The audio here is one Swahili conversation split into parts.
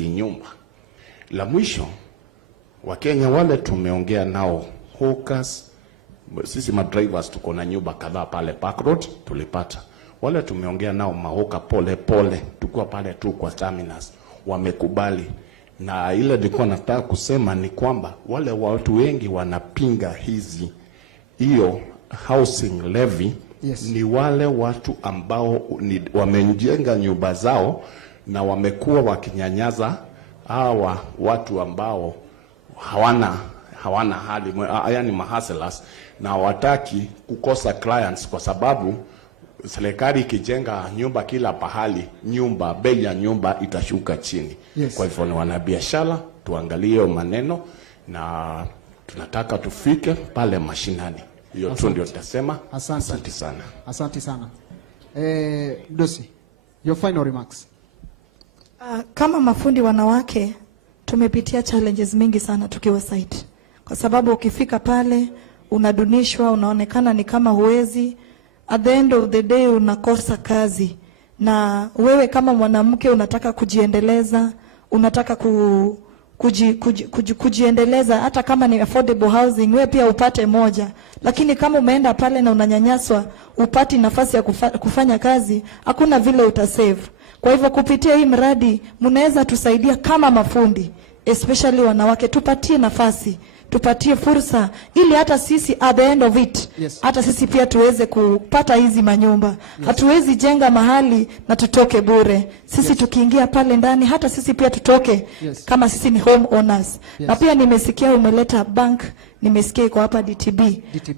hizi nyumba. La mwisho, Wakenya wale tumeongea nao, hawkers, sisi madrivers tuko na nyumba kadhaa pale Park Road tulipata. Wale tumeongea nao mahoka pole pole, tukua pale tu kwa terminus, wamekubali. Na ile nilikuwa nataka kusema ni kwamba wale watu wengi wanapinga hiyo housing levy. Yes. Ni wale watu ambao wamejenga nyumba zao na wamekuwa wakinyanyaza hawa watu ambao hawana hali, yani mahustlers, na wataki kukosa clients kwa sababu serikali ikijenga nyumba kila pahali, bei ya nyumba itashuka chini. Yes. Kwa hivyo ni wanabiashara, tuangalie maneno na tunataka tufike pale mashinani. Hiyo tu ndio tutasema. Asante sana. Asante sana. Dosi, your final remarks. Kama mafundi wanawake tumepitia challenges mingi sana tukiwa site. Kwa sababu ukifika pale unadunishwa, unaonekana ni kama huwezi. At the end of the day unakosa kazi. Na wewe kama mwanamke unataka kujiendeleza, unataka kujiendeleza, hata kama ni affordable housing, wewe pia upate moja. Lakini kama umeenda pale na unanyanyaswa, upati nafasi ya kufanya kazi, hakuna vile utasave. Kwa hivyo kupitia hii mradi, mnaweza tusaidia kama mafundi, especially wanawake, tupatie nafasi, tupatie fursa, ili hata sisi at the end of it, yes, hata sisi pia tuweze kupata hizi manyumba. Yes. Hatuwezi jenga mahali na tutoke bure. Sisi, yes, tukiingia pale ndani, hata sisi pia tutoke, yes, kama sisi ni home owners. Yes. Na pia nimesikia umeleta bank, nimesikia iko hapa DTB.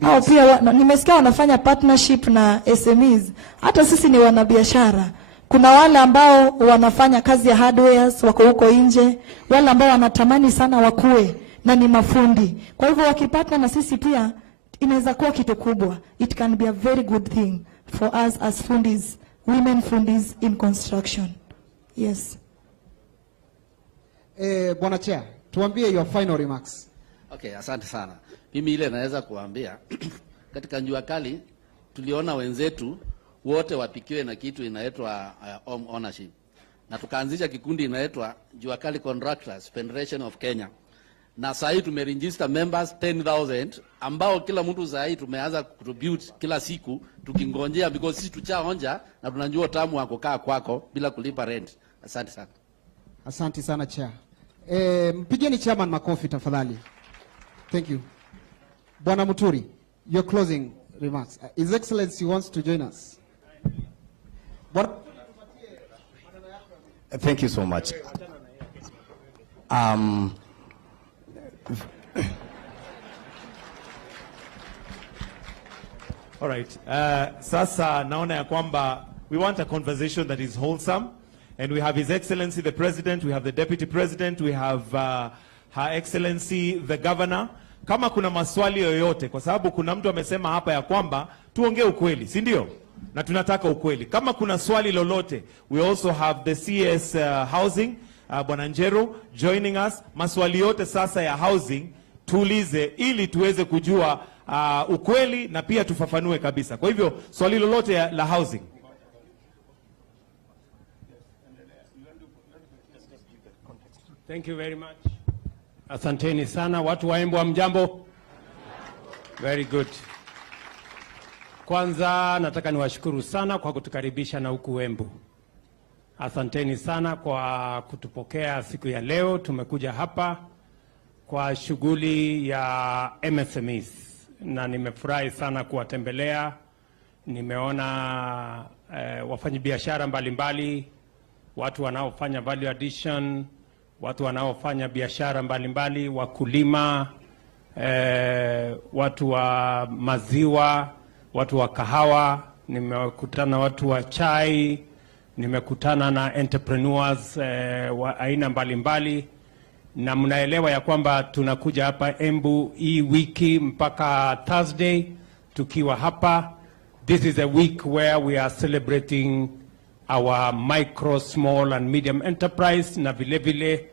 Au pia nimesikia wanafanya partnership na SMEs. Hata sisi ni wanabiashara. Kuna wale ambao wanafanya kazi ya hardwares, wako huko nje, wale ambao wanatamani sana wakue na ni mafundi. Kwa hivyo wakipata na sisi pia inaweza kuwa kitu kubwa. It can be a very good thing for us as fundis, women fundis in construction. Yes. Bwana Chair, tuambie your final remarks. Okay, asante sana. Mimi ile naweza kuambia katika jua kali tuliona wenzetu wote wapikiwe na kitu inaitwa home ownership. Na tukaanzisha kikundi inaitwa Jua Kali Contractors Federation of Kenya. Na sasa hivi tumeregister members 10,000 ambao kila mtu sasa hivi tumeanza contribute kila siku tukingojea, because sisi tuchaonja na tunajua tamu wako kaa kwako bila kulipa rent. Asante sana. Asante sana Chair. Mpigeni chairman makofi tafadhali. Thank you. Bwana Muturi, your closing remarks. His Excellency wants to join us. Thank you so much. All right. Sasa naona ya kwamba we want a conversation that is wholesome, and we have His Excellency the President, we have the Deputy President, we have Her Excellency the Governor. Kama kuna maswali yoyote, kwa sababu kuna mtu amesema hapa ya kwamba tuongee ukweli, si ndio? Na tunataka ukweli. Kama kuna swali lolote, we also have the CS Housing, Bwana Njero joining us. Maswali yote sasa ya housing tuulize ili tuweze kujua ukweli na pia tufafanue kabisa. Kwa hivyo swali lolote la housing. Thank you very much. Asanteni sana watu wa Embu, mjambo. Very good. Kwanza nataka niwashukuru sana kwa kutukaribisha na huku Embu. Asanteni sana kwa kutupokea siku ya leo. Tumekuja hapa kwa shughuli ya MSMEs na nimefurahi sana kuwatembelea. Nimeona wafanyabiashara mbalimbali, watu wanaofanya value addition, watu wanaofanya biashara mbalimbali, wakulima, watu wa maziwa, watu wa kahawa, nimekutana watu wa chai, nimekutana na entrepreneurs wa aina mbalimbali. Na mnaelewa ya kwamba tunakuja hapa Embu hii wiki mpaka Thursday tukiwa hapa. This is a week where we are celebrating our micro, small and medium enterprise, na vile vile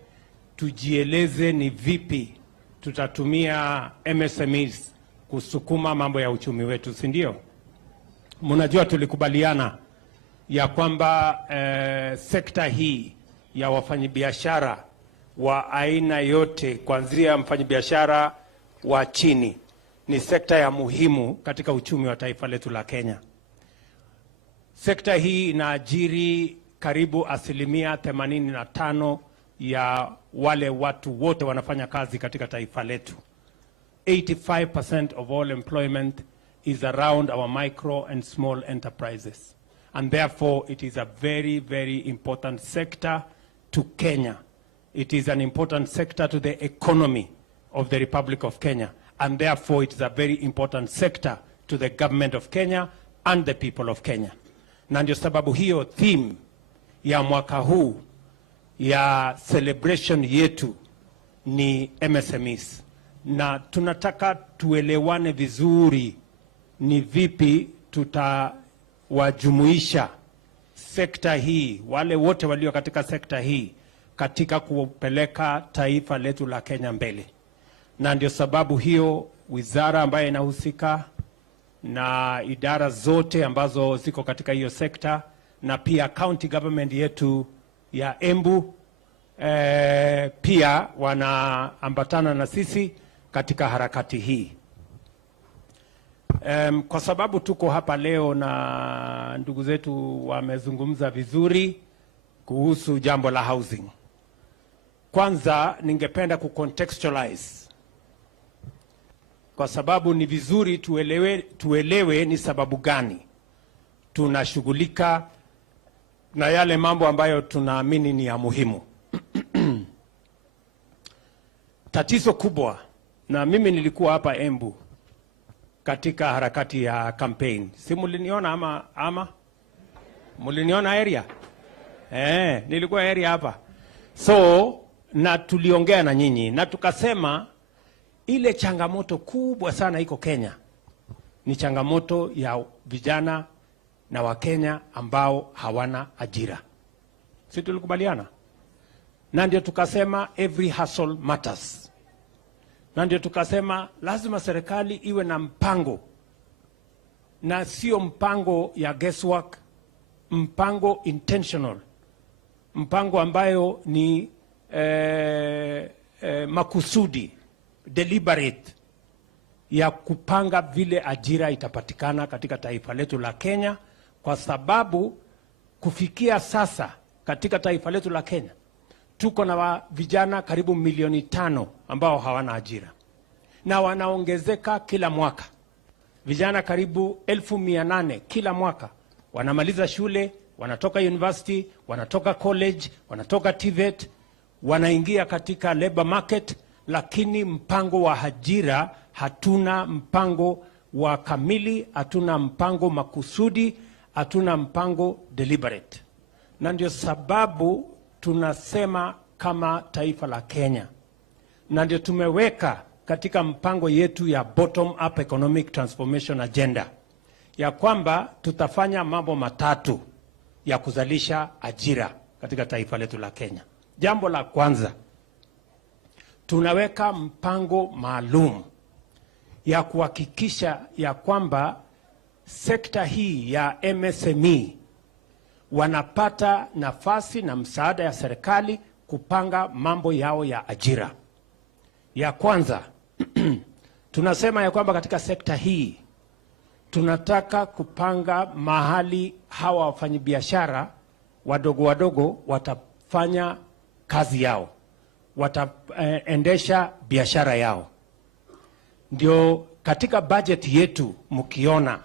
tujieleze ni vipi tutatumia MSMEs kusukuma mambo ya uchumi wetu, si ndio? Mnajua tulikubaliana ya kwamba sekta hii ya wafanyabiashara wa aina yote, kuanzia mfanyabiashara wa chini, ni sekta ya muhimu katika uchumi wa taifa letu la Kenya. Sekta hii inaajiri karibu 85% ya wale watu wote wanafanya kazi katika taifa letu. 85% of all employment is around our micro and small enterprises. And therefore, it is a very, very important sector to Kenya. It is an important sector to the economy of the Republic of Kenya. And therefore, it is a very important sector to the government of Kenya and the people of Kenya. Na ndio sababu hiyo theme ya mwaka huu ya celebration yetu ni MSMEs. Na tunataka tuelewane vizuri ni vipi tutawajumuisha sekta hii, wale wote walio katika sekta hii, katika kupeleka taifa letu la Kenya mbele. Na ndio sababu hiyo wizara ambayo inahusika na idara zote ambazo ziko katika hiyo sekta, na pia county government yetu ya Embu pia wanaambatana na sisi katika harakati hii. Kwa sababu tuko hapa leo na ndugu zetu wamezungumza vizuri kuhusu jambo la housing. Kwanza ningependa kucontextualize, kwa sababu ni vizuri tuelewe ni sababu gani tunashughulika na yale mambo ambayo tunaamini ni ya muhimu. Tatizo kubwa, na mimi nilikuwa hapa Embu katika harakati ya campaign. Si muliniona ama? Muliniona area? Nilikuwa area hapa. So, na tuliongea na nyinyi na tukasema ile changamoto kubwa sana iko Kenya ni changamoto ya vijana na Wakenya ambao hawana ajira. Si tulikubaliana? Na ndio tukasema every hustle matters. Na ndio tukasema lazima serikali iwe na mpango, na sio mpango ya guesswork, mpango intentional, mpango ambayo ni makusudi, deliberate, ya kupanga vile ajira itapatikana katika taifa letu la Kenya, kwa sababu kufikia sasa katika taifa letu la Kenya tuko na vijana karibu 5 milioni ambao hawana ajira, na wanaongezeka kila mwaka. Vijana karibu 800,000 kila mwaka wanamaliza shule, wanatoka university, wanatoka college, wanatoka TVET, wanaingia katika labor market, lakini mpango wa ajira hatuna, mpango wa kamili hatuna, mpango makusudi hatuna, mpango deliberate. Na ndio sababu tunasema kama taifa la Kenya, na ndio tumeweka katika mpango yetu ya bottom up economic transformation agenda ya kwamba tutafanya mambo matatu ya kuzalisha ajira katika taifa letu la Kenya. Jambo la kwanza, tunaweka mpango maalum ya kuhakikisha ya kwamba sekta hii ya MSME wanapata nafasi na msaada ya serikali kupanga mambo yao ya ajira. Ya kwanza, tunasema ya kwamba katika sekta hii tunataka kupanga mahali hawa wafanyabiashara wadogo wadogo watafanya kazi yao, wataendesha biashara yao. Ndio katika budget yetu mkiona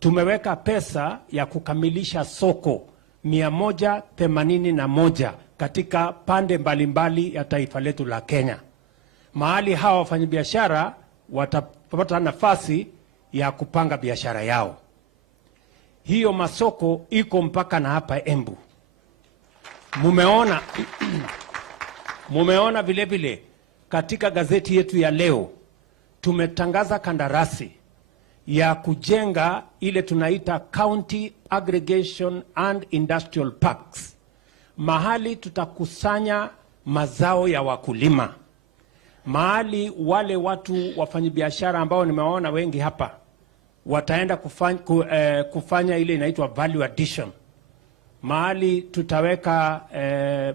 tumeweka pesa ya kukamilisha soko 181 katika pande mbalimbali ya taifa letu la Kenya. Mahali hawa wafanyabiashara watapata nafasi ya kupanga biashara yao. Hiyo masoko iko mpaka na hapa Embu. Mumeona vile vile katika gazeti yetu ya leo tumetangaza kandarasi ya kujenga ile tunaita County Aggregation and Industrial Parks. Mahali tutakusanya mazao ya wakulima. Mahali wale watu wafanyabiashara ambao nimewaona wengi hapa wataenda kufanya ile inaitwa value addition. mahali tutaweka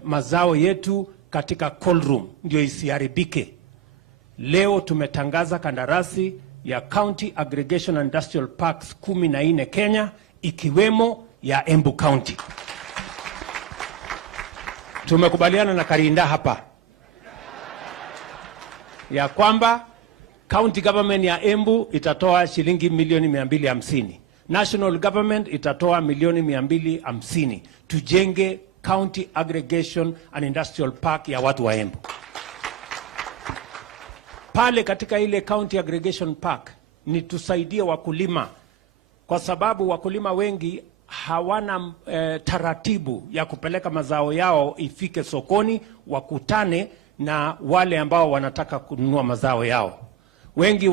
mazao yetu katika cold room ndio isiharibike. Leo tumetangaza kandarasi ya County Aggregation Industrial Parks 14 Kenya, ikiwemo ya Embu County. Tumekubaliana na Karinda hapa ya kwamba county government ya Embu itatoa shilingi milioni 250. National government itatoa milioni 250. Tujenge County Aggregation and Industrial Park ya watu wa Embu. Pale katika ile County Aggregation Park ni tusaidie wakulima, kwa sababu wakulima wengi hawana taratibu ya kupeleka mazao yao ifike sokoni, wakutane na wale ambao wanataka kununua mazao yao. Wengi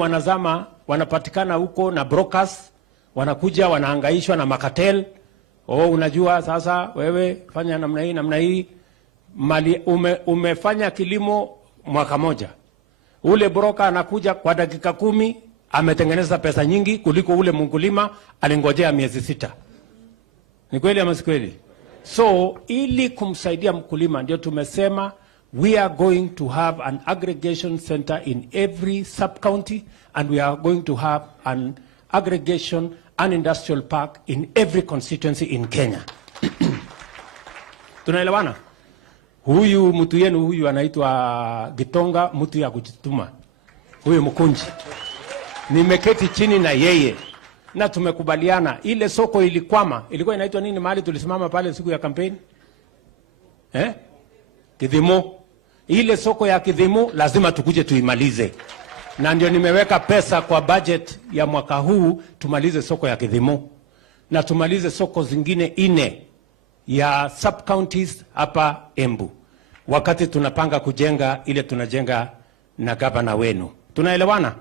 wanapatikana huko na brokers, wanakuja wanahangaishwa na makatel. Unajua sasa wewe fanya namna hii, mali umefanya kilimo mwaka moja. Ule broker anakuja kwa dakika 10 ametengeneza pesa nyingi kuliko ule mkulima alingojea miezi 6. Ni kweli ama si kweli? So ili kumsaidia mkulima ndio tumesema we are going to have an aggregation center in every sub-county, and we are going to have an aggregation and industrial park in every constituency in Kenya. Tunaelewana? Huyu mtu yenu huyu anaitwa Gitonga, mtu ya kujituma. Huyu mkunji. Nimeketi chini na yeye na tumekubaliana ile soko ilikwama. Ilikuwa inaitwa nini mahali tulisimama pale siku ya kampeni? Kidhimo. Ile soko ya Kidhimo lazima tukuje tuimalize. Na ndio nimeweka pesa kwa budget ya mwaka huu tumalize soko ya Kidhimo. Na tumalize soko zingine 4 ya sub counties hapa Embu. Wakati tunapanga kujenga ile tunajenga na gavana wenu. Tunaelewana?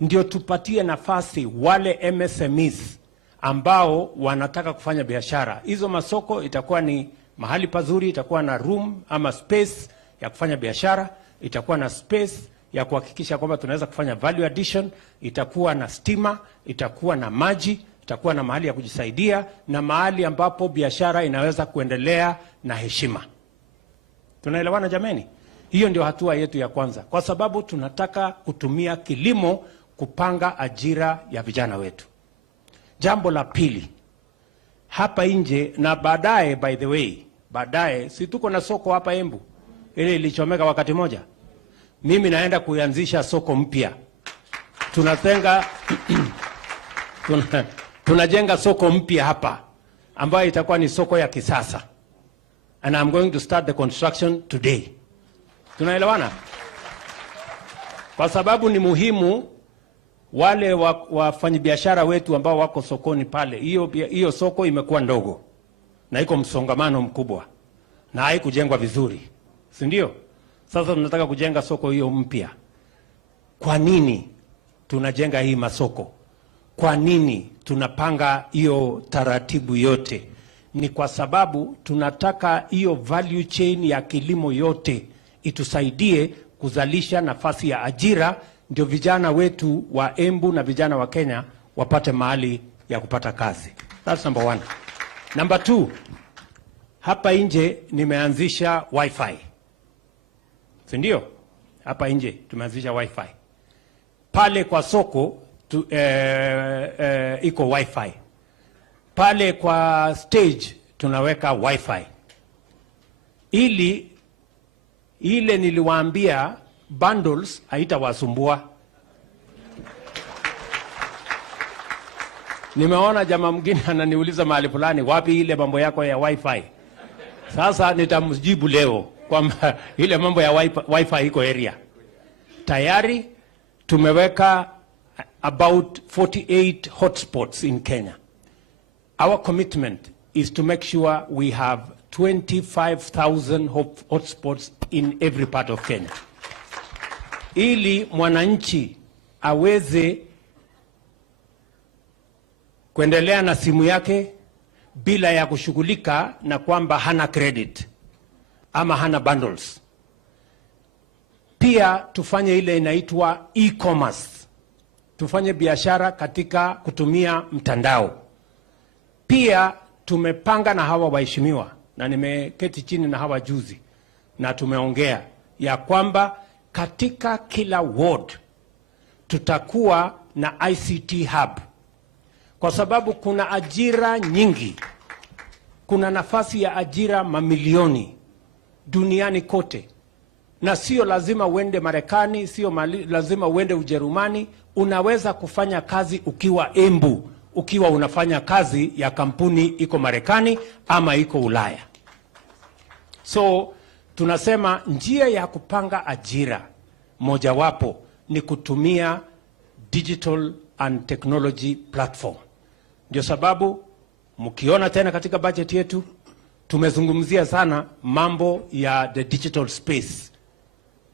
Ndio tupatie nafasi wale MSMEs ambao wanataka kufanya biashara. Hizo masoko itakuwa ni mahali pazuri, itakuwa na room ama space ya kufanya biashara, itakuwa na space ya kuhakikisha kwamba tunaweza kufanya value addition, itakuwa na stima, itakuwa na maji, itakuwa na mahali ya kujisaidia na mahali ambapo biashara inaweza kuendelea na heshima. Tunaelewana jameni? Hiyo ndio hatua yetu ya kwanza, kwa sababu tunataka kutumia kilimo kupanga ajira ya vijana wetu. Jambo la pili, hapa nje na baadaye, by the way, baadaye si tuko na soko hapa Embu ile ilichomeka wakati moja. Mimi naenda kuanzisha soko mpya. Tunajenga soko mpya hapa ambayo itakuwa ni soko ya kisasa. And I'm going to start the construction today. Tunaelewana? Kwa sababu ni muhimu wale wafanyabiashara wetu ambao wako sokoni pale. Hiyo soko imekuwa ndogo na iko msongamano mkubwa na haikujengwa vizuri. Si ndio? Sasa tunataka kujenga soko hiyo mpya. Kwa nini tunajenga hii masoko? Kwa nini tunapanga hiyo taratibu yote? Ni kwa sababu tunataka hiyo value chain ya kilimo yote itusaidie kuzalisha nafasi ya ajira, ndio vijana wetu wa Embu na vijana wa Kenya wapate mahali ya kupata kazi. That's number 1. Number 2, hapa nje nimeanzisha wifi. Si ndio? Hapa nje tumeanzisha wifi. Pale kwa soko iko wifi. Pale kwa stage tunaweka wifi. Ile niliwaambia bundles haitawasumbua. Nimeona jamaa mwingine ananiuliza mahali fulani, wapi ile mambo yako ya wifi? Sasa nitamjibu leo kwamba ile mambo ya wifi iko area. Tayari tumeweka about 48 hotspots in Kenya. Our commitment is to make sure we have 25,000 hotspots in every part of Kenya. Ili mwananchi aweze kuendelea na simu yake bila ya kushughulika na kwamba hana credit ama hana bundles. Pia tufanye ile inaitwa e-commerce. Tufanye biashara katika kutumia mtandao. Pia tumepanga na hawa waheshimiwa, na nimeketi chini na hawa juzi na tumeongea ya kwamba katika kila ward tutakuwa na ICT hub, kwa sababu kuna ajira nyingi, kuna nafasi ya ajira mamilioni duniani kote, na sio lazima uende Marekani, sio lazima uende Ujerumani. Unaweza kufanya kazi ukiwa Embu, ukiwa unafanya kazi ya kampuni iko Marekani ama iko Ulaya. So tunasema njia ya kupanga ajira mojawapo ni kutumia digital and technology platform. Ndio sababu mkiona tena katika budget yetu tumezungumzia sana mambo ya the digital space.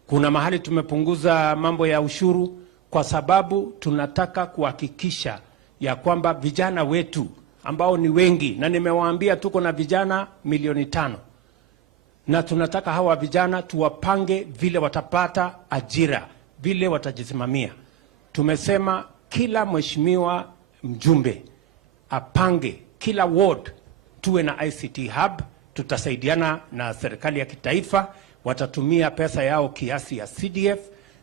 Kuna mahali tumepunguza mambo ya ushuru kwa sababu tunataka kuhakikisha ya kwamba vijana wetu ambao ni wengi, na nimewaambia tuko na vijana 500,000, na tunataka hawa vijana tuwapange vile watapata ajira, vile watajisimamia. Tumesema kila mheshimiwa mjumbe apange kila ward tuwe na ICT hub. Tutasaidiana na serikali ya kitaifa, watatumia pesa yao kiasi ya CDF,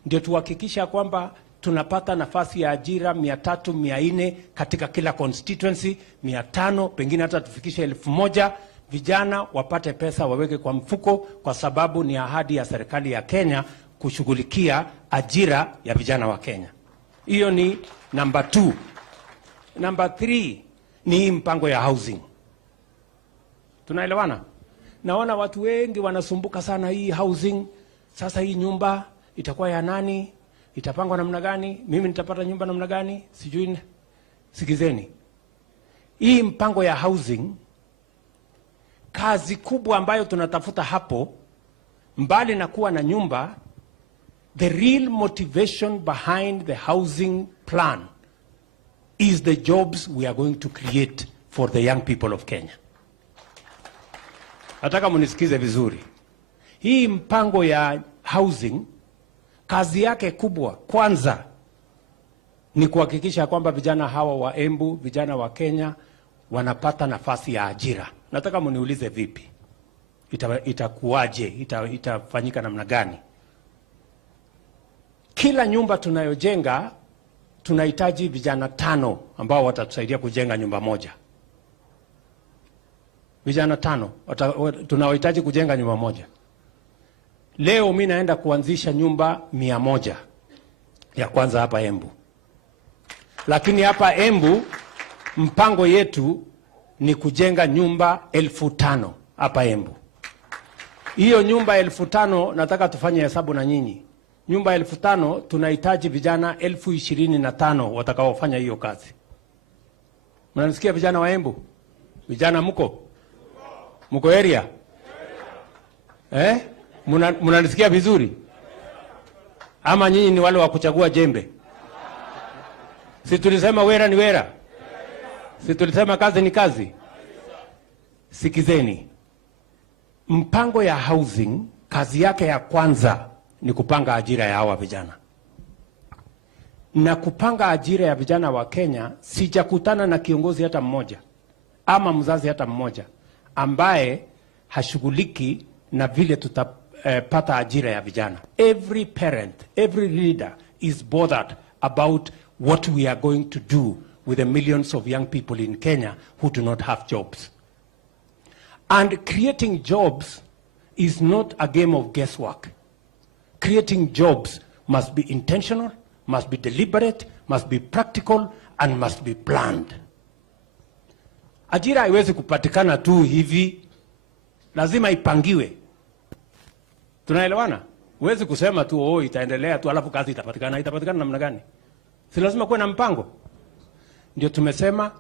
ndio tuhakikisha kwamba tunapata nafasi ya ajira 300, 400 katika kila constituency, 500, pengine hata tufikishe 1000. Vijana wapate pesa waweke kwa mfuko, kwa sababu ni ahadi ya serikali ya Kenya kushughulikia ajira ya vijana wa Kenya. Hiyo ni number 2. Number 3 ni mpango ya housing. Tunaelewana? Naona watu wengi wanasumbuka sana hii housing. Sasa hii nyumba itakuwa ya nani? Itapangwa namna gani? Mimi nitapata nyumba namna gani? Sijui. Sikizeni. Hii mpango ya housing, kazi kubwa ambayo tunatafuta hapo, mbali na kuwa na nyumba, the real motivation behind the housing plan is the jobs we are going to create for the young people of Kenya. Nataka munisikize vizuri. Hii mpango ya housing, kazi yake kubwa kwanza ni kuhakikisha kwamba vijana hawa wa Embu, vijana wa Kenya wanapata nafasi ya ajira. Nataka muniulize vipi? Itakuwaje? Itafanyika namna gani? Kila nyumba tunayojenga tunahitaji vijana 5 ambao watatusaidia kujenga nyumba moja. Vijana 5 tunawahitaji kujenga nyumba moja. Leo mimi naenda kuanzisha nyumba 100 ya kwanza hapa Embu. Lakini hapa Embu mpango yetu ni kujenga nyumba 5,000 hapa Embu. Hiyo nyumba 5,000 nataka tufanye hesabu na nyinyi. Nyumba 5,000 tunahitaji vijana 25,000 watakaofanya hiyo kazi. Mnanisikia vijana wa Embu? Vijana Mko area? Mnanisikia vizuri? Ama nyinyi ni wale wa kuchagua jembe? Si tulisema wera ni wera? Si tulisema kazi ni kazi? Sikizeni. Mpango ya housing, kazi yake ya kwanza ni kupanga ajira ya hawa vijana. Na kupanga ajira ya vijana wa Kenya, sijakutana na kiongozi hata mmoja ama mzazi hata mmoja ambaye hashughuliki na vile tutapata ajira ya vijana. Every parent, every leader is bothered about what we are going to do with the millions of young people in Kenya who do not have jobs. And creating jobs is not a game of guesswork. Creating jobs must be intentional, must be deliberate, must be practical, and must be planned. Ajira haiwezi kupatikana tu hivi, lazima ipangiwe. Tunaelewana? Huwezi kusema tu itaendelea tu alafu kazi itapatikana. Itapatikana namna gani? Si lazima kuwe na mpango. Ndio tumesema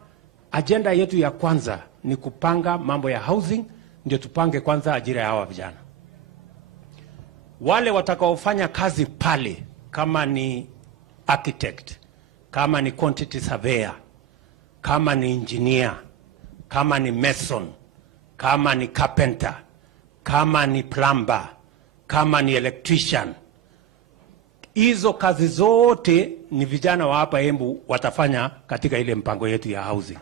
agenda yetu ya kwanza ni kupanga mambo ya housing, ndio tupange kwanza ajira ya hawa vijana. Wale watakaofanya kazi pale, kama ni architect, kama ni quantity surveyor, kama ni engineer, kama ni mason, kama ni carpenter, kama ni plumber, kama ni electrician, hizo kazi zote ni vijana wa hapa Embu watafanya katika ile mpango yetu ya housing.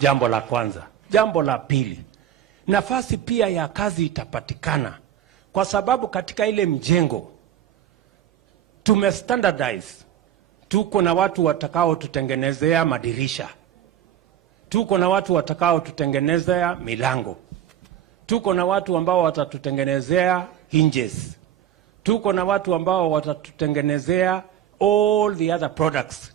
Jambo la kwanza. Jambo la pili, nafasi pia ya kazi itapatikana, kwa sababu katika ile mjengo tumestandardize. Tuko na watu watakao tutengenezea madirisha, tuko na watu watakao tutengenezea milango, tuko na watu ambao watatutengenezea hinges, tuko na watu ambao watatutengenezea all the other products.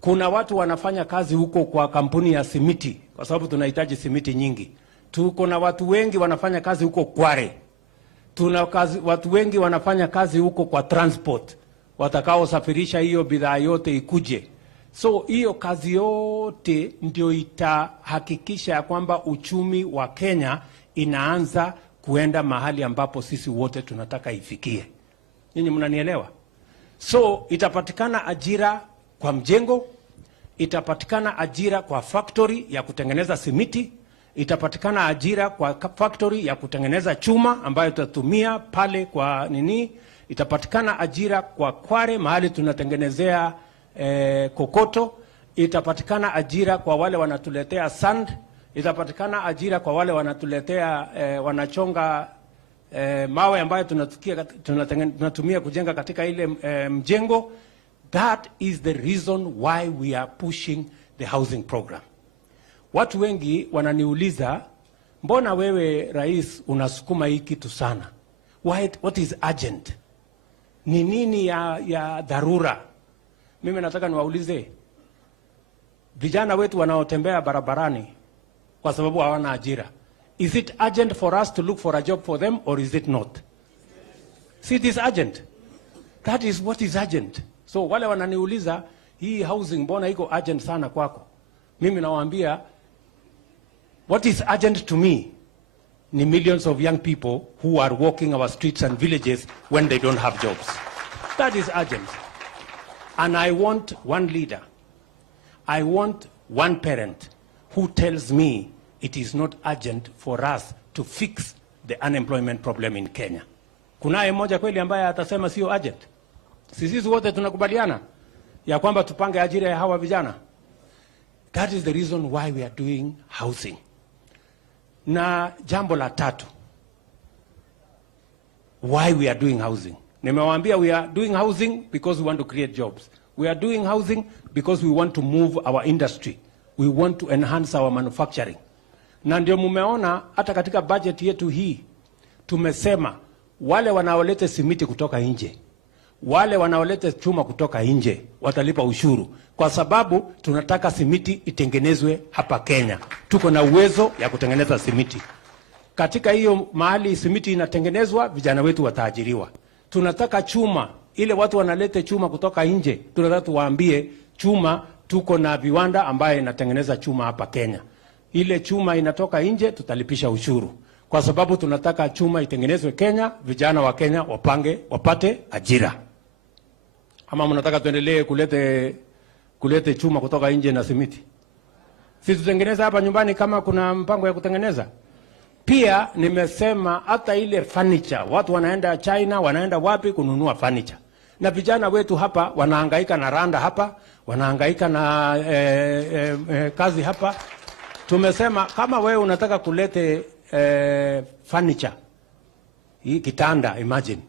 Kuna watu wanafanya kazi huko kwa kampuni ya simiti, kwa sababu tunahitaji simiti nyingi. Tuko na watu wengi wanafanya kazi huko Kware. Watu wengi wanafanya kazi huko kwa transport, watakao safirisha hiyo bidhaa yote ikuje. So hiyo kazi yote ndio itahakikisha ya kwamba uchumi wa Kenya inaanza kuenda mahali ambapo sisi wote tunataka ifikie. Ninyi mnanielewa? So itapatikana ajira kwa mjengo, itapatikana ajira kwa factory ya kutengeneza simiti, itapatikana ajira kwa factory ya kutengeneza chuma ambayo tutatumia pale kwa nini, itapatikana ajira kwa Kware mahali tunatengenezea kokoto, itapatikana ajira kwa wale wanatuletea sand, itapatikana ajira kwa wale wanatuletea wanachonga mawe ambayo tunatumia kujenga katika ile mjengo. That is the reason why we are pushing the housing program. Watu wengi wananiuliza, mbona wewe rais unasukuma hii kitu sana? What is urgent? Ni nini ya dharura? Mimi nataka niwaulize vijana wetu wanaotembea barabarani kwa sababu hawana ajira. Is it urgent for us to look for a job for them or is it not? See, it is urgent. That is what is urgent. So wale wananiuliza hii housing mbona iko urgent sana kwako? Mimi nawaambia what is urgent to me ni millions of young people who are walking our streets and villages when they don't have jobs. That is urgent. And I want one leader. I want one parent who tells me it is not urgent for us to fix the unemployment problem in Kenya. Kunaye mmoja kweli ambaye atasema sio urgent? Sisi wote tunakubaliana ya kwamba tupange ajira ya hawa vijana. That is the reason why we are doing housing. Na jambo la tatu, why we are doing housing. Nimewaambia we are doing housing because we want to create jobs. We are doing housing because we want to move our industry. We want to enhance our manufacturing. Na ndio mumeona hata katika budget yetu hii tumesema wale wanaoleta simiti kutoka nje, wale wanaoleta chuma kutoka nje watalipa ushuru, kwa sababu tunataka simiti itengenezwe hapa Kenya. Tuko na uwezo ya kutengeneza simiti. Katika hiyo mahali simiti inatengenezwa, vijana wetu wataajiriwa. Tunataka chuma, ile watu wanaleta chuma kutoka nje, tunataka tuwaambie chuma, tuko na viwanda ambaye inatengeneza chuma hapa Kenya. Ile chuma inatoka nje, tutalipisha ushuru, kwa sababu tunataka chuma itengenezwe Kenya, vijana wa Kenya wapate ajira. Ama mnataka tuendelee kulete chuma kutoka nje na simiti? Sisi tutengeneza hapa nyumbani kama kuna mpango ya kutengeneza. Pia nimesema hata ile furniture, watu wanaenda China, wanaenda wapi kununua furniture. Na vijana wetu hapa wanahangaika na randa hapa, wanahangaika na kazi hapa. Tumesema kama wewe unataka kulete furniture, hii kitanda, imagine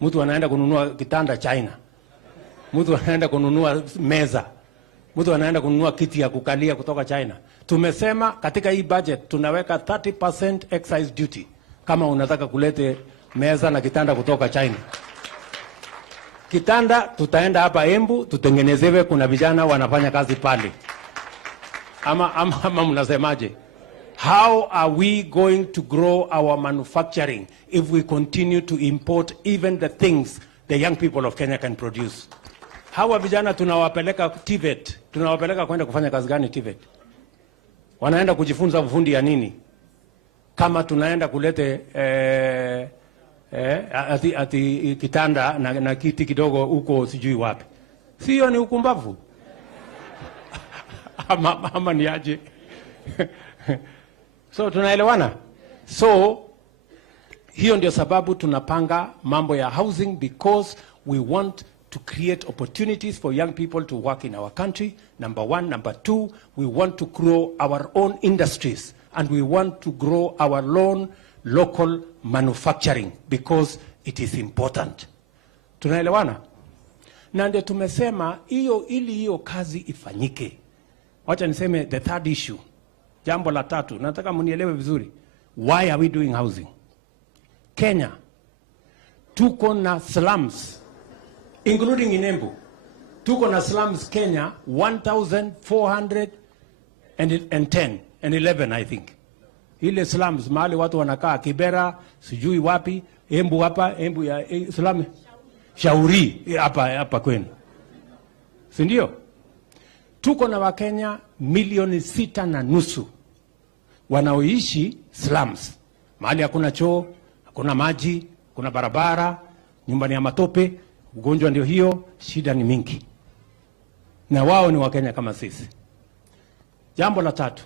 mtu anaenda kununua kitanda China, mtu anaenda kununua meza, mtu anaenda kununua kiti ya kukalia kutoka China. Tumesema katika hii budget tunaweka 30% excise duty kama unataka kulete meza na kitanda kutoka China. Kitanda tutaenda hapa Embu tutengenezewe, kuna vijana wanafanya kazi pale. Ama mnasemaje? How are we going to grow our manufacturing if we continue to import even the things the young people of Kenya can produce? Hawa vijana tunawapeleka TVET, tunawapeleka kwenda kufanya kazi gani TVET? Wanaenda kujifunza ufundi ya nini? Kama tunaenda kulete ati kitanda na kiti kidogo huko sijui wapi. Sio ni ukumbavu? ama ni aje? So tunaelewana? So hiyo ndio sababu tunapanga mambo ya housing, because we want to create opportunities for young people to work in our country, number one. Number two, we want to grow our own industries, and we want to grow our own local manufacturing because it is important. Tunaelewana? Na ndio tumesema ili hiyo kazi ifanyike. Wacha niseme the third issue. Jambo la tatu, nataka mnielewe vizuri. Why are we doing housing? Kenya, tuko na slums, including in Embu. Tuko na slums Kenya 1,410 and 11 I think. Ile slums mahali watu wanakaa Kibera, sijui wapi, Embu hapa, Embu ya slum Shauri hapa kwenu. Si ndio? Tuko na Wakenya 6.5 milioni wanaoishi slums. Mahali hakuna choo, hakuna maji, kuna barabara, nyumba ni ya matope, ugonjwa ndio hiyo, shida ni mingi. Na wao ni Wakenya kama sisi. Jambo la tatu,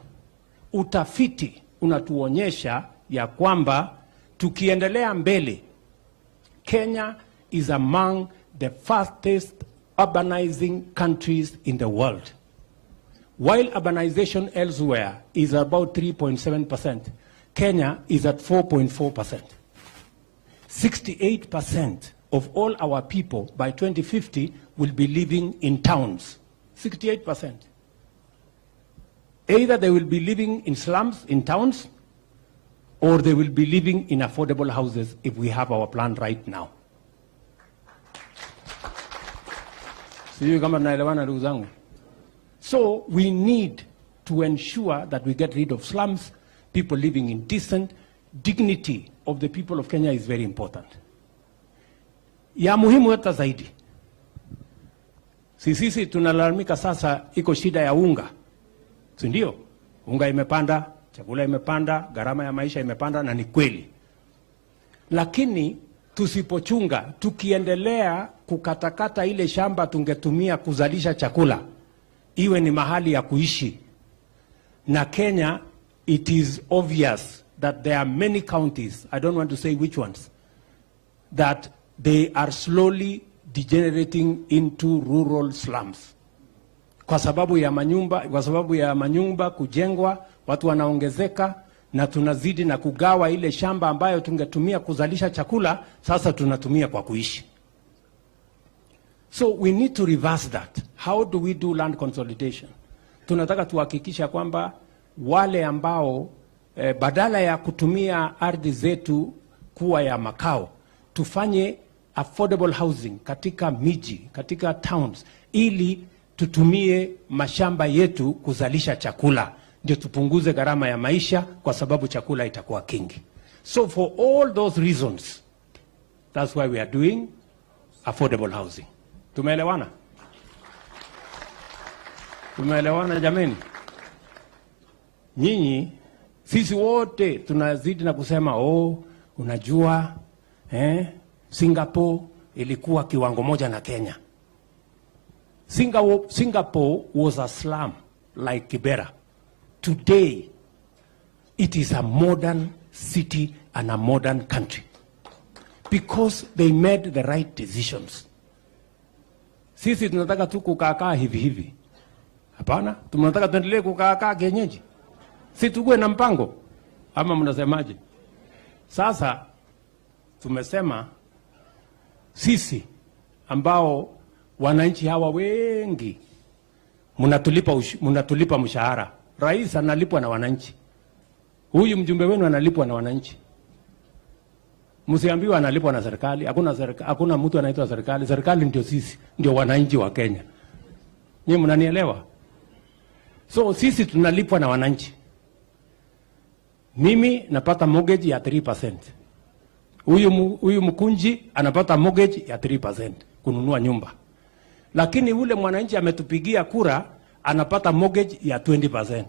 utafiti unatuonyesha ya kwamba tukiendelea mbele, Kenya is among the fastest urbanizing countries in the world. While urbanization elsewhere is about 3.7%, Kenya is at 4.4%. 68% of all our people by 2050 will be living in towns. 68%. Either they will be living in slums, in towns, or they will be living in affordable houses if we have our plan right now. So we need to ensure that we get rid of slums, people living in decent. Dignity of the people of Kenya is very important. Ya muhimu hata zaidi. Sisi tunalalamika sasa iko shida ya unga. Si ndio? Unga imepanda, chakula imepanda, gharama ya maisha imepanda, na ni kweli. Lakini tusipochunga, tukiendelea kukatakata ile shamba tungetumia kuzalisha chakula, iwe ni mahali ya kuishi. Na Kenya, it is obvious that there are many counties, I don't want to say which ones, that they are slowly degenerating into rural slums. Kwa sababu ya manyumba kujengwa, watu wanaongezeka, na tunazidi na kugawa ile shamba ambayo tungetumia kuzalisha chakula, sasa tunatumia kwa kuishi. So we need to reverse that. How do we do land consolidation? Tunataka tuhakikisha kwamba wale ambao badala ya kutumia ardhi zetu kuwa ya makao, tufanye affordable housing katika miji, katika towns, ili tutumie mashamba yetu kuzalisha chakula, ndio tupunguze gharama ya maisha, kwa sababu chakula itakuwa kingi. So for all those reasons, that's why we are doing affordable housing. Tumeelewana? Tumeelewana jameni? Nyinyi, sisi wote tunazidi na kusema, unajua, Singapore ilikuwa kiwango moja na Kenya. Singapore was a slum like Kibera. Today, it is a modern city and a modern country because they made the right decisions. Sisi tunataka tu kukaa hivi. Hapana, tunataka tuendelee kukaa kienyeji. Si tukue na mpango, ama mnasemaje? Sasa tumesema sisi ambao wananchi hawa wengi mnatulipa mshahara. Rais analipwa na wananchi. Huyu mjumbe wenu analipwa na wananchi. Msiambiwa analipwa na serikali. Hakuna mtu anaitwa serikali. Serikali ndio sisi, ndio wananchi wa Kenya. Nyinyi mnanielewa? So sisi tunalipwa na wananchi. Mimi napata mortgage ya 3%. Huyu mkunji anapata mortgage ya 3% kununua nyumba. Lakini ule mwananchi ametupigia kura anapata mortgage ya 20%.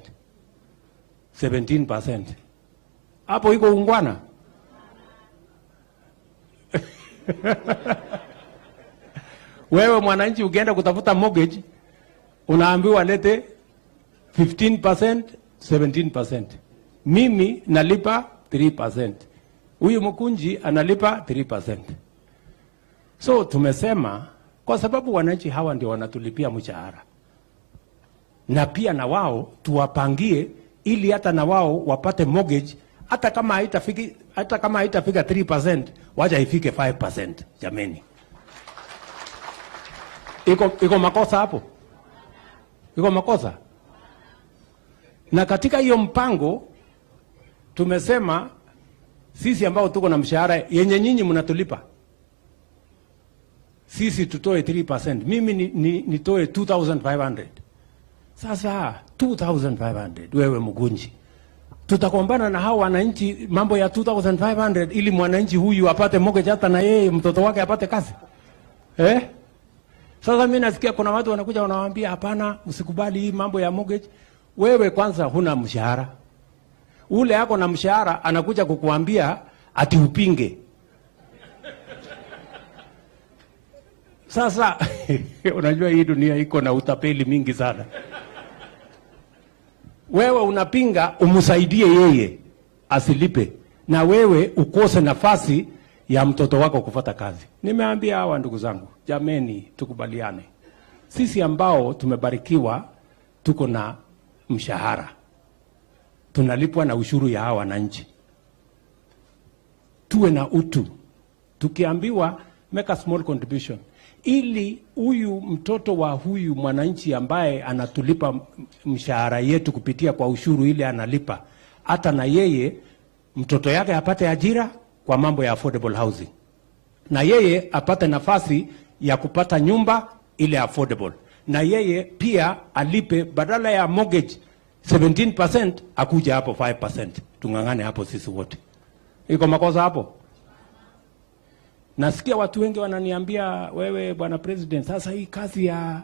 17%. Hapo iko ungwana. Wewe mwananchi ukienda kutafuta mortgage unaambiwa lete 15%, 17%. Mimi nalipa 3%. Huyu mkunji analipa 3%. So tumesema kwa sababu wananchi hawa ndio wanatulipia mshahara, na pia na wao tuwapangie ili hata na wao wapate mortgage, hata kama haitafika 3%, wacha ifike 5%. Jameni, iko makosa hapo? Iko makosa? Na katika hiyo mpango tumesema sisi ambao tuko na mshahara yenye nyinyi mnatulipa, sisi tutoe 3%. Mimi nitoe 2,500. Sasa 2,500 wewe Mugunji, tutakombana na hao wananchi mambo ya 2,500 ili mwananchi huyu apate mortgage, hata na yeye mtoto wake apate kazi eh? Sasa mimi nasikia kuna watu wanakuja wanawaambia hapana, usikubali hii mambo ya mortgage. Wewe kwanza huna mshahara, ule yako na mshahara anakuja kukuambia ati upinge. Sasa unajua hii dunia iko na utapeli mingi sana. Wewe unapinga umsaidie yeye asilipe, na wewe ukose nafasi ya mtoto wako kufuata kazi. Nimeambia hawa ndugu zangu, jameni, tukubaliane. Sisi ambao tumebarikiwa tuko na mshahara, tunalipwa na ushuru ya hawa wananchi, tuwe na utu. Tukiambiwa make a small contribution, ili huyu mtoto wa huyu mwananchi ambaye anatulipa mshahara yetu kupitia kwa ushuru ile analipa, hata na yeye mtoto yake apate ajira kwa mambo ya affordable housing, na yeye apate nafasi ya kupata nyumba ile affordable, na yeye pia alipe badala ya mortgage 17% akuja hapo 5%. Tungangane hapo sisi wote. Iko makosa hapo? Nasikia watu wengi wananiambia, wewe bwana president, sasa hii kazi ya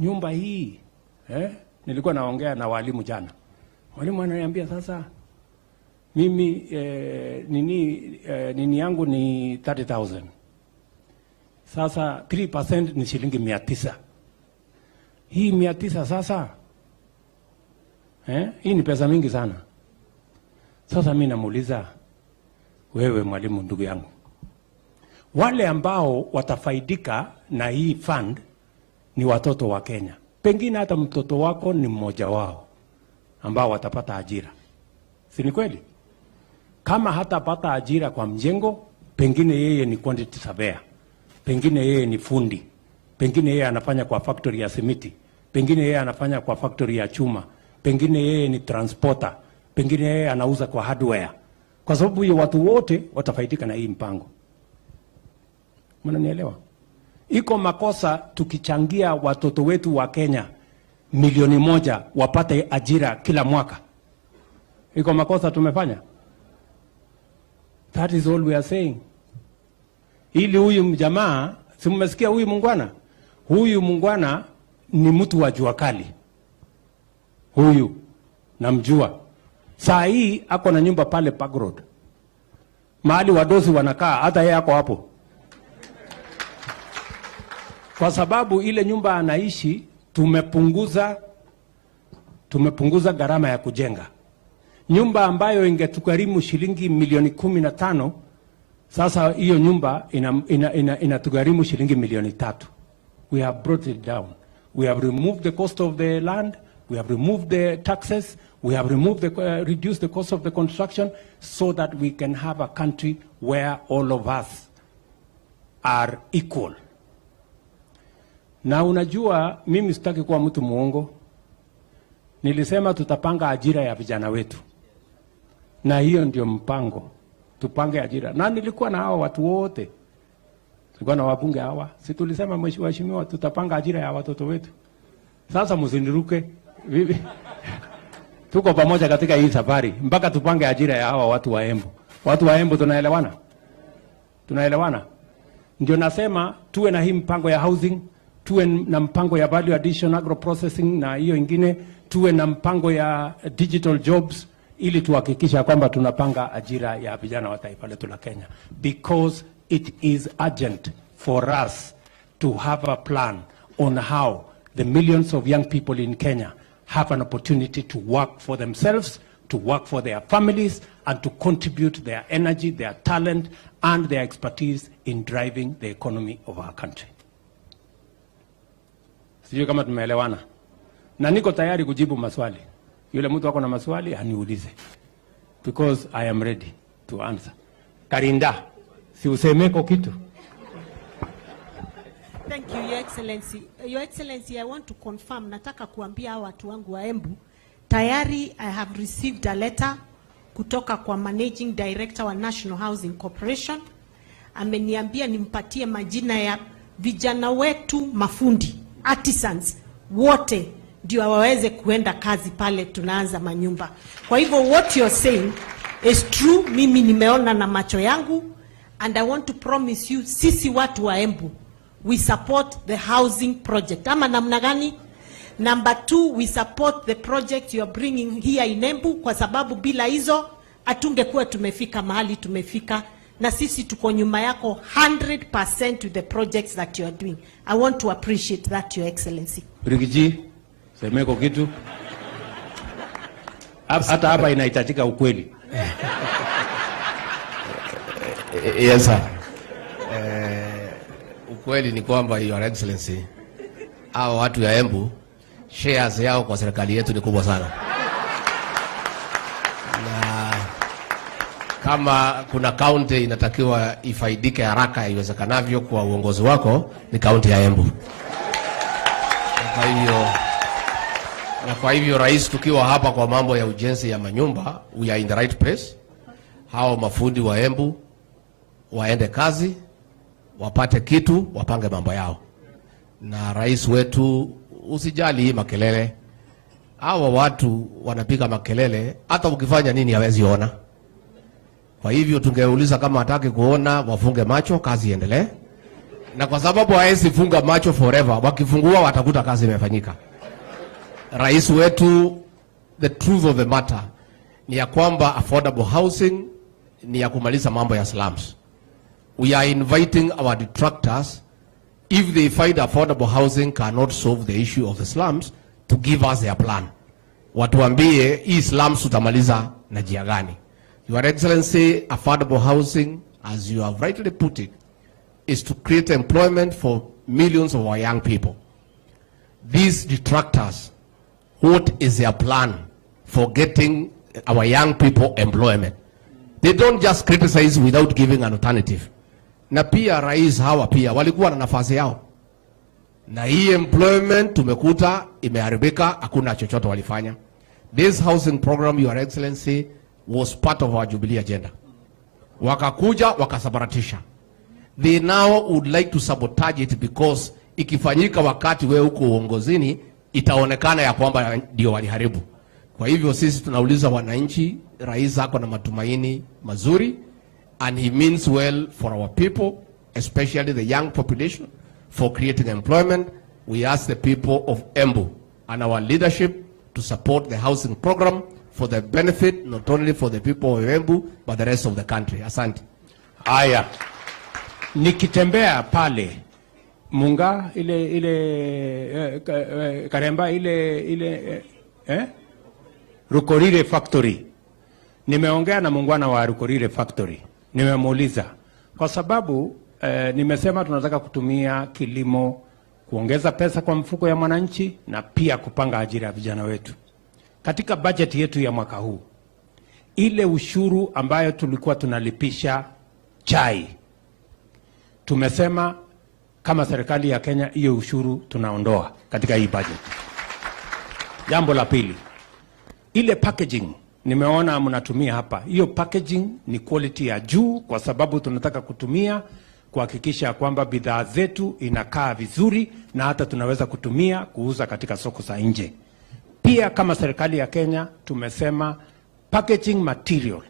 nyumba hii nilikuwa naongea na walimu jana. Walimu ananiambia sasa mimi nini yangu ni 30,000. Sasa 3% ni shilingi 900. Hii 900 sasa hii ni pesa mingi sana. Sasa mimi namuuliza, wewe mwalimu ndugu yangu, wale ambao watafaidika na hii fund ni watoto wa Kenya. Pengine hata mtoto wako ni mmoja wao ambao watapata ajira. Si ni kweli? Kama hatapata ajira kwa mjengo, pengine yeye ni quantity surveyor, pengine yeye ni fundi, pengine yeye anafanya kwa factory ya simiti, pengine yeye anafanya kwa factory ya chuma, pengine yeye ni transporter, pengine yeye anauza kwa hardware. Kwa sababu hiyo watu wote watafaidika na hii mpango. Mnanielewa? Iko makosa tukichangia watoto wetu wa Kenya 1,000,000 wapate ajira kila mwaka. Iko makosa tumefanya? That is all we are saying. Ili huyu mjamaa, si mmesikia huyu mungwana? Huyu mungwana ni mtu wa jua kali. Huyu namjua. Saa hii ako na nyumba pale Park Road, mahali wadosi wanakaa, hata yeye ako hapo. Kwa sababu ile nyumba anaishi tumepunguza gharama ya kujenga. Nyumba ambayo ingetukarimu shilingi milioni 15, sasa hiyo nyumba inatugarimu shilingi milioni 3. We have brought it down. We have removed the cost of the land, we have removed the taxes, we have reduced the cost of the construction, so that we can have a country where all of us are equal. Na unajua mimi sitaki kuwa mtu muongo. Nilisema tutapanga ajira ya vijana wetu, na hiyo ndio mpango, tupange ajira. Na nilikuwa na hawa watu wote, tulikuwa na wabunge hawa, si tulisema mheshimiwa, tutapanga ajira ya watoto wetu. Sasa msiniruke tuko pamoja katika hii safari mpaka tupange ajira ya hawa watu wa Embu. Watu wa Embu tunaelewana? Tunaelewana? Ndio nasema tuwe na hii mpango ya housing, tuwe na mpango ya value addition agro processing, na hiyo ingine tuwe na mpango ya digital jobs, ili tuhakikisha kwamba tunapanga ajira ya vijana wa taifa letu la Kenya, because it is urgent for us to have a plan on how the millions of young people in Kenya have an opportunity to work for themselves, to work for their families, and to contribute their energy, their talent, and their expertise in driving the economy of our country. Sijui kama tumeelewana. Na niko tayari kujibu maswali. Yule mtu wako na maswali aniulize. Because I am ready to answer. Karinda, si usemeko kitu. Thank you, Your Excellency. Your Excellency, I want to confirm, nataka kuambia watu wangu wa Embu, tayari I have received a letter kutoka kwa Managing Director wa National Housing Corporation. Ameniambia nimpatie majina ya vijana wetu mafundi, artisans, wote ndio waweze kuenda kazi pale tunaanza manyumba. Kwa hivyo what you're saying is true, mimi nimeona na macho yangu, and I want to promise you, sisi watu wa Embu, we support the housing project. Ama namna gani? Number 2, we support the project you are bringing here in Embu, kwa sababu bila hizo hatungekuwa tumefika mahali tumefika, na sisi tuko nyuma yako 100% to the projects that you are doing. I want to appreciate that, Your Excellency. Brigiji, semeko kitu. Hata hapa inahitajika ukweli. Yes, sir. Ukweli ni kwamba Your Excellency, hao watu ya Embu, shares yao kwa serikali yetu ni kubwa sana. Na kama kuna county inatakiwa ifaidike haraka iwezekanavyo kwa uongozi wako, ni county ya Embu. Na kwa hivyo rais, tukiwa hapa kwa mambo ya ujenzi ya manyumba, we are in the right place. Hao mafundi wa Embu waende kazi, wapate kitu, wapange mambo yao. Na rais wetu, usijali makelele. Hawa watu wanapiga makelele, hata ukifanya nini hawezi ona. Kwa hivyo tungeuliza kama hataki kuona, wafunge macho, kazi iendelee. Na kwa sababu hawezi funga macho forever, wakifungua watakuta kazi imefanyika. Rais wetu, the truth of the matter ni ya kwamba affordable housing ni ya kumaliza mambo ya slums. We are inviting our detractors, if they find affordable housing cannot solve the issue of the slums, to give us their plan. Watuambie hii slums utamaliza na njia gani. Your Excellency, affordable housing, as you have rightly put it, is to create employment for millions of our young people. These detractors, what is their plan for getting our young people employment? They don't just criticize without giving an alternative. Na pia rais hawa pia walikuwa na nafasi yao. Na hii employment tumekuta imeharibika, hakuna chochote walifanya. This housing program, Your Excellency, was part of our Jubilee agenda. Wakakuja wakasabaratisha. They now would like to sabotage it because ikifanyika wakati wewe uko uongozini, itaonekana ya kwamba ndio waliharibu. Kwa hivyo sisi tunauliza wananchi, rais ako na matumaini mazuri, and he means well for our people, especially the young population, for creating employment. We ask the people of Embu and our leadership to support the housing program for the benefit not only for the people of Embu but the rest of the country. Asante. Aya. Nikitembea pale Munga Karemba Rukorire factory. Nimeongea na muungwana wa Rukorire factory. Nimemuuliza kwa sababu nimesema tunataka kutumia kilimo kuongeza pesa kwa mfuko ya mwananchi na pia kupanga ajira ya vijana wetu. Katika budget yetu ya mwaka huu, ile ushuru ambayo tulikuwa tunalipisha chai, tumesema kama serikali ya Kenya hiyo ushuru tunaondoa katika hii budget. Jambo la pili, ile packaging nimeona mnatumia hapa, hiyo packaging ni quality ya juu, kwa sababu tunataka kutumia kuhakikisha kwamba bidhaa zetu inakaa vizuri na hata tunaweza kutumia kuuza katika soko za nje. Pia kama serikali ya Kenya tumesema packaging material,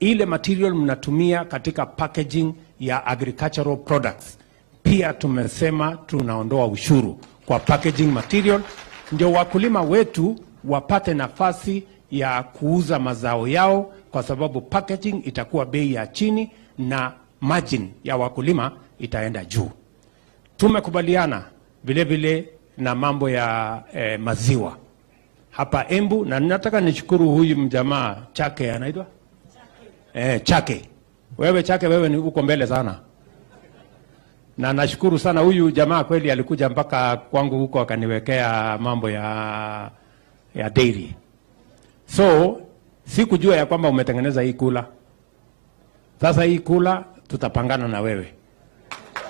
ile material mnatumia katika packaging ya agricultural products, pia tumesema tunaondoa ushuru kwa packaging material, ndio wakulima wetu wapate nafasi ya kuuza mazao yao, kwa sababu packaging itakuwa bei ya chini na margin ya wakulima itaenda juu. Tumekubaliana vile vile na mambo ya maziwa hapa Embu, na nataka nishukuru huyu mjamaa Chake, anaitwa Chake. Wewe Chake, wewe ni uko mbele sana. Na nashukuru sana huyu jamaa kweli alikuja mpaka kwangu huko akaniwekea mambo ya dairy. So sikujua ya kwamba umetengeneza hii kula. Sasa hii kula tutapangana na wewe.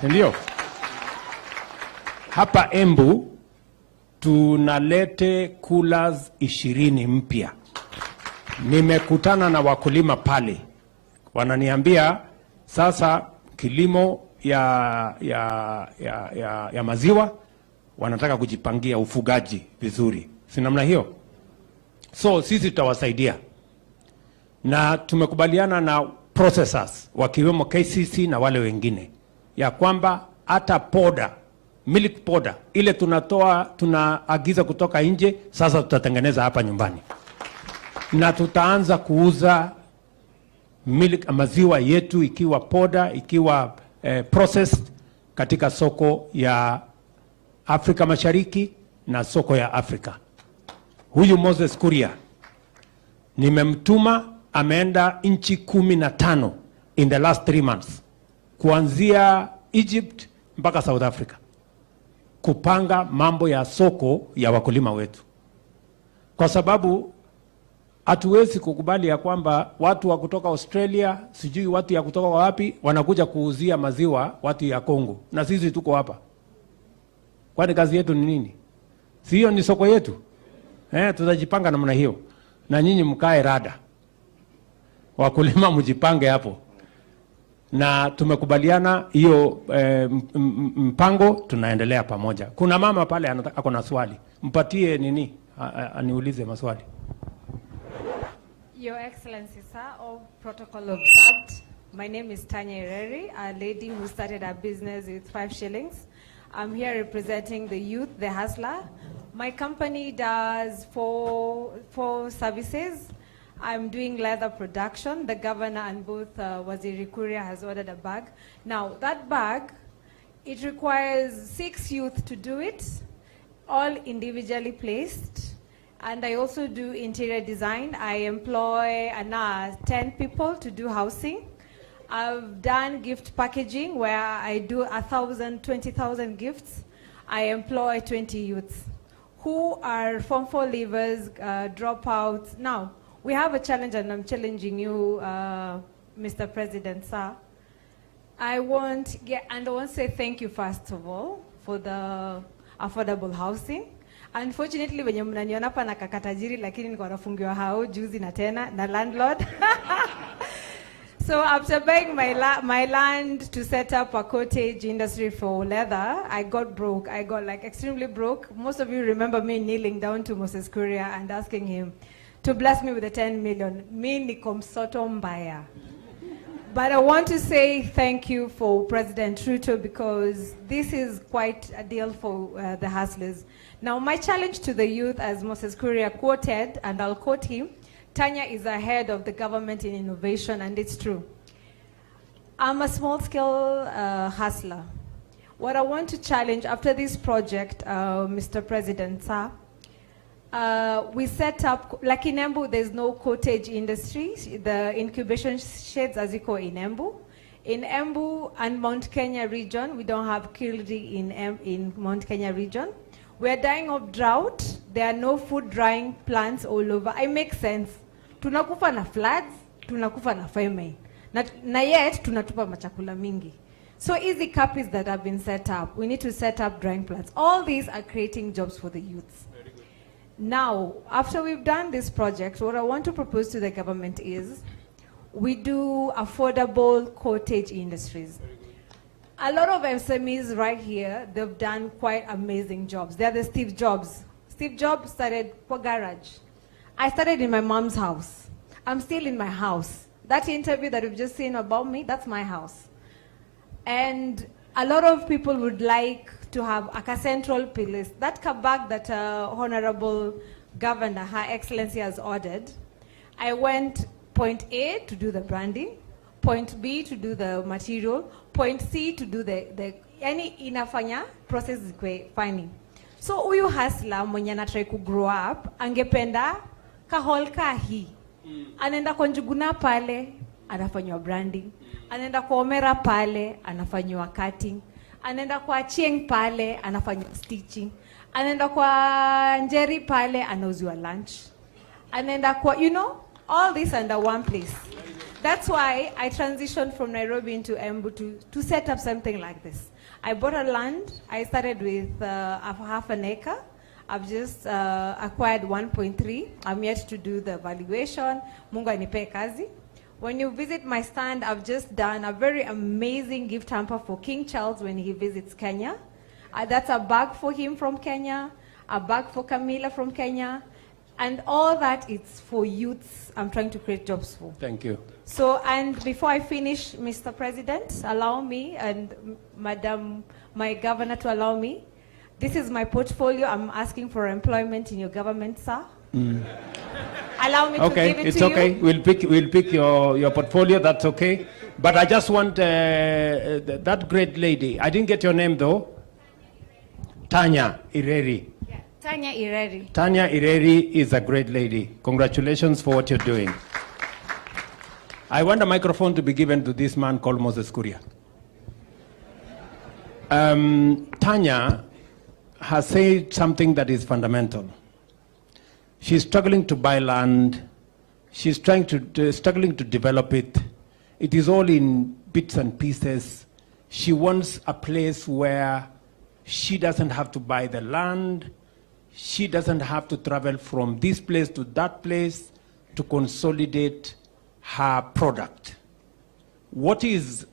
Ndio. Hapa Embu tunalete coolers 20 mpya. Nimekutana na wakulima pale. Wananiambia sasa kilimo ya maziwa wanataka kujipangia ufugaji vizuri. Si namna hiyo? So sisi tutawasaidia. Na tumekubaliana na processors wakiwemo KCC na wale wengine ya kwamba hata powder, milk powder ile tunaagiza kutoka nje, sasa tutatengeneza hapa nyumbani. Na tutaanza kuuza maziwa yetu ikiwa powder, ikiwa processed katika soko ya Afrika Mashariki na soko ya Afrika. Huyu Moses Kuria nimemtuma, ameenda nchi 15 in the last 3 months, kuanzia Egypt mpaka South Africa, kupanga mambo ya soko ya wakulima wetu, kwa sababu hatuwezi kukubali ya kwamba watu wa kutoka Australia, sijui watu ya kutoka wapi, wanakuja kuuzia maziwa watu ya Kongo, na sisi tuko hapa. Kwani kazi yetu ni nini? Si hiyo ni soko yetu? Tutajipanga namna hiyo. Na nyinyi mkae rada, wakulima mjipange hapo. Na tumekubaliana hiyo mpango, tunaendelea pamoja. Kuna mama pale ako na swali, mpatie nini aniulize maswali. Your Excellency, sir, all protocol observed. My name is Tanya Ireri, a lady who started a business with 5 shillings. I'm here representing the youth, the hustler. My company does four services. I'm doing leather production. The governor and both Waziri Kuria has ordered a bag. Now, that bag, it requires 6 youth to do it, all individually placed. And I also do interior design. I employ 10 people to do housing. I've done gift packaging where I do 20,000 gifts. I employ 20 youths who are Form 4 leavers, dropouts. Now, we have a challenge, and I'm challenging you, Mr. President, sir. I want to say thank you, first of all, for the affordable housing. Unfortunately, when you're mnaniona pa nakakatajiri, lakini niko nafungiwa hao juzi na tena na landlord. So after buying my land to set up a cottage industry for leather, I got broke. I got like extremely broke. Most of you remember me kneeling down to Moses Kuria and asking him to bless me with the 10 million. Mi nikom soto mbaya. But I want to say thank you for President Ruto, because this is quite a deal for the hustlers. Now, my challenge to the youth, as Moses Kuria quoted, and I'll quote him, Tanya is ahead of the government in innovation, and it's true. I'm a small-scale hustler. What I want to challenge after this project, Mr. President, sir, we set up, like in Embu, there's no cottage industry. The incubation sheds, as you call in Embu. In Embu and Mount Kenya region, we don't have kildi in Mount Kenya region. We're dying of drought. There are no food drying plants all over. It makes sense. Tunakufa na floods, tunakufa na famine. Na yet, tunatupa machakula mingi. So easy capis that have been set up. We need to set up drying plants. All these are creating jobs for the youths. Now, after we've done this project, what I want to propose to the government is we do affordable cottage industries. A lot of SMEs right here, they've done quite amazing jobs. They're the Steve Jobs. Steve Jobs started for garage. I started in my mom's house. I'm still in my house. That interview that you've just seen about me, that's my house. And a lot of people would like to have a central place. That bag that Honorable Governor, Her Excellency, has ordered, I went point A to do the branding, point B to do the material, point C to do the any inafanya process finding. So huyu hustler mwenye anatry ku grow up angependa kaholka hii. Anaenda kwa Njuguna pale anafanywa branding. Anaenda kwa Omera pale anafanywa cutting. anaenda kwa Chieng pale anafanya stitching, anaenda kwa Njeri pale anauziwa lunch, anaenda kwa, you know, all this under one place. That's why I transitioned from Nairobi into Embu to set up something like this. I bought a land. I started with half an acre. I've just acquired 1.3. I'm yet to do the valuation. Mungu anipe kazi. When you visit my stand, I've just done a very amazing gift hamper for King Charles when he visits Kenya. That's a bag for him from Kenya, a bag for Camilla from Kenya, and all that is for youths I'm trying to create jobs for. Thank you. So, and before I finish, Mr. President, allow me, and Madam, my governor, to allow me. This is my portfolio. I'm asking for employment in your government, sir. Allow me to give it to you. It's okay. We'll pick your portfolio. That's okay. But I just want that great lady. I didn't get your name though. Tanya Ireri. Yeah, Tanya Ireri. Tanya Ireri is a great lady. Congratulations for what you're doing. I want a microphone to be given to this man called Moses Kuria. Tanya has said something that is fundamental. She's struggling to buy land. She's struggling to develop it. It is all in bits and pieces. She wants a place where she doesn't have to buy the land. She doesn't have to travel from this place to that place to consolidate her product. What is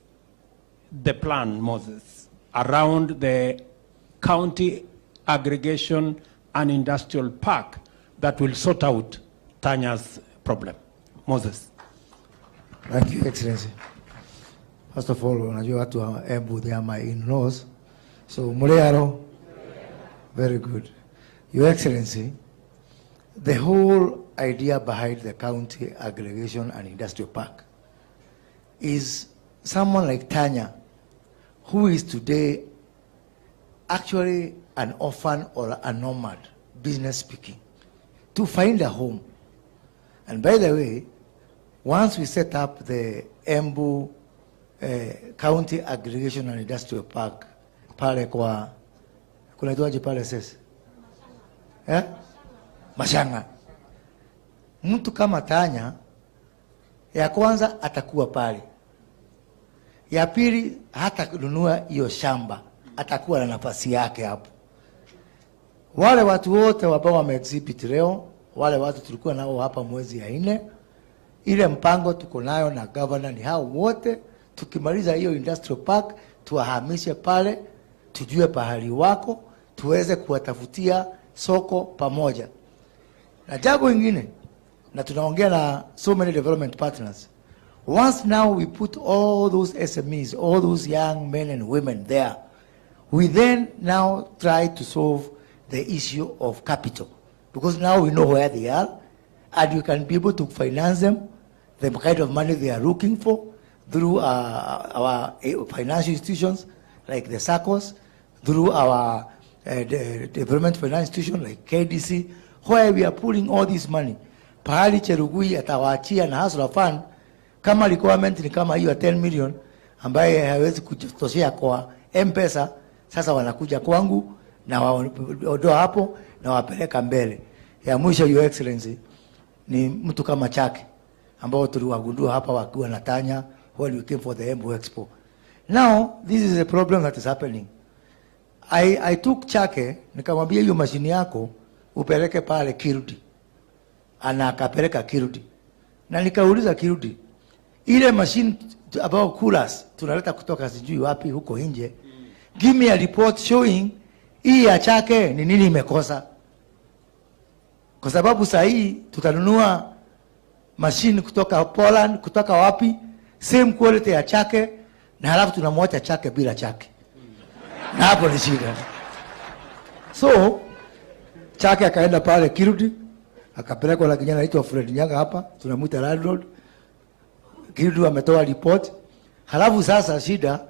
the plan, Moses, around the county aggregation and industrial park that will sort out Tanya's problem? Moses. Thank you, Excellency. First of all, unajua watu wa Embu, they are my in-laws. So, Murearo, very good. Your Excellency, the whole idea behind the county aggregation and industrial park is someone like Tanya, who is today actually an orphan or a nomad, business speaking, to find a home. And by the way, once we set up the Embu County Aggregation and Industrial Park, pale kwa, kunaitwaje pale sasa? Mashanga. Mtu kama Tanya, ya kwanza atakuwa pale. Ya pili hata kununua hiyo shamba, atakuwa na nafasi yake hapo. Wale watu wote ambao wameexhibit leo, wale watu tulikuwa nao hapa mwezi ya 4, ile mpango tuko nayo na governor ni hao wote. Tukimaliza hiyo industrial park, tuwahamishe pale, tujue pahali wako, tuweze kuwatafutia soko pamoja. Na jambo lingine, na tunaongea na so many development partners. Once now we put all those SMEs, all those young men and women there, we then now try to solve the issue of capital. Because now we know where they are, and we can be able to finance them, the kind of money they are looking for, through our financial institutions like the SACCOs, through our development finance institution like KDC, where we are pulling all this money. Pahali Cherugui atawaachia na Hustler Fund, kama requirement ni kama hiyo 10 million, ambaye hawezi kutoshea kwa M-Pesa, sasa wanakuja kwangu na waondoa hapo na wapeleka mbele. Ya mwisho, Your Excellency, ni mtu kama Chake, ambao tuliwagundua hapa wakiwa na Tanya when we came for the Embu Expo. Now, this is a problem that is happening. I took Chake, nikamwambia hiyo mashini yako upeleke pale Kirudi. Ana akapeleka Kirudi. Na nikauliza Kirudi, ile mashini about coolers tunaleta kutoka sijui wapi huko nje, give me a report showing hii ya Chake ni nini imekosa. Kwa sababu saa hii tutanunua mashini kutoka Poland, kutoka wapi, same quality ya Chake, na halafu tunamwacha Chake bila Chake. Na hapo ni shida. So Chake akaenda pale Kirudi, akapelekwa na kijana anaitwa Fred Nyaga hapa, tunamuita landlord. Kirudi ametoa report. Halafu sasa shida,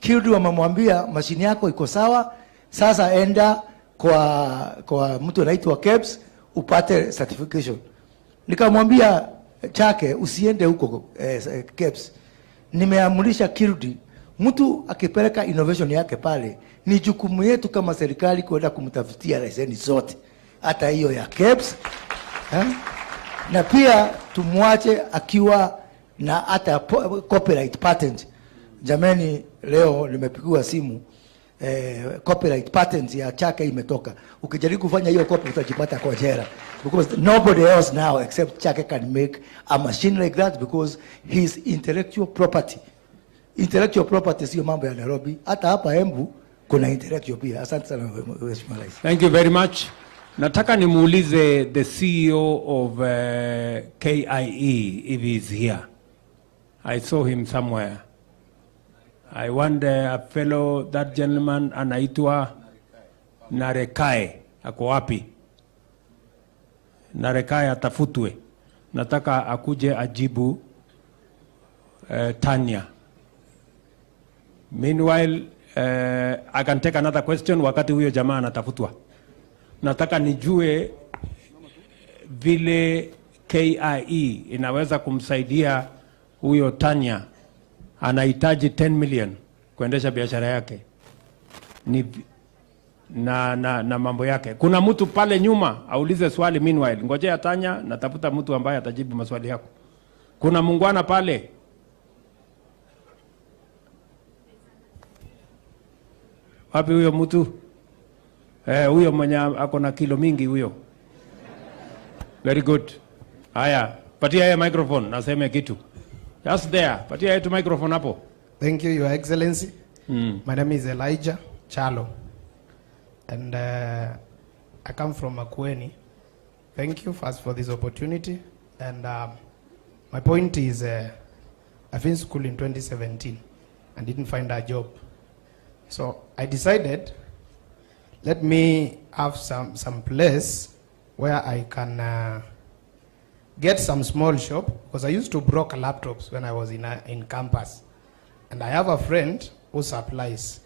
Kirudi wamemwambia mashini yako iko sawa, sasa enda kwa mtu anaitwa KEBS upate certification. Nikamwambia Chake usiende huko KEBS. Nimeamulisha Kirudi Mtu akipeleka innovation yake pale, ni jukumu yetu kama serikali kwenda kumtafutia leseni zote, hata hiyo ya KEBS, na pia tumwache akiwa na hata copyright patent. Jamani, leo nimepigiwa simu, copyright patent ya Chake imetoka. Ukijaribu kufanya hiyo copy utajipata kwa jela, because nobody else now except Chake can make a machine like that, because his intellectual property. Intellectual property sio mambo ya Nairobi, hata hapa Embu kuna intellectual pia. Asante sana Mheshimiwa Rais. Thank you very much. Nataka nimuulize the CEO of KIE if he's here. I saw him somewhere. I wonder a fellow, that gentleman anaitwa Narekae. Ako wapi? Narekae atafutwe. Nataka akuje ajibu Tanya. Meanwhile, I can take another question wakati huyo jamaa anatafutwa. Nataka nijue vile KIE inaweza kumsaidia huyo Tanya, anahitaji 10 million kuendesha biashara yake ni na mambo yake. Kuna mtu pale nyuma aulize swali. Meanwhile, ngojea Tanya, natafuta mtu ambaye atajibu maswali yako. Kuna mungwana pale. Wapi huyo mtu? Huyo mwenye ako na kilo mingi huyo. Very good. Haya, patia yeye microphone naseme kitu. Just there. Patia yeye microphone hapo. Thank you, Your Excellency. My name is Elijah Chalo. And I come from Makueni. Thank you first for this opportunity. And my point is, I finished school in 2017 and didn't find a job. So I decided, let me have some place where I can get some small shop, because I used to broker laptops when I was in campus. And I have a friend who supplies.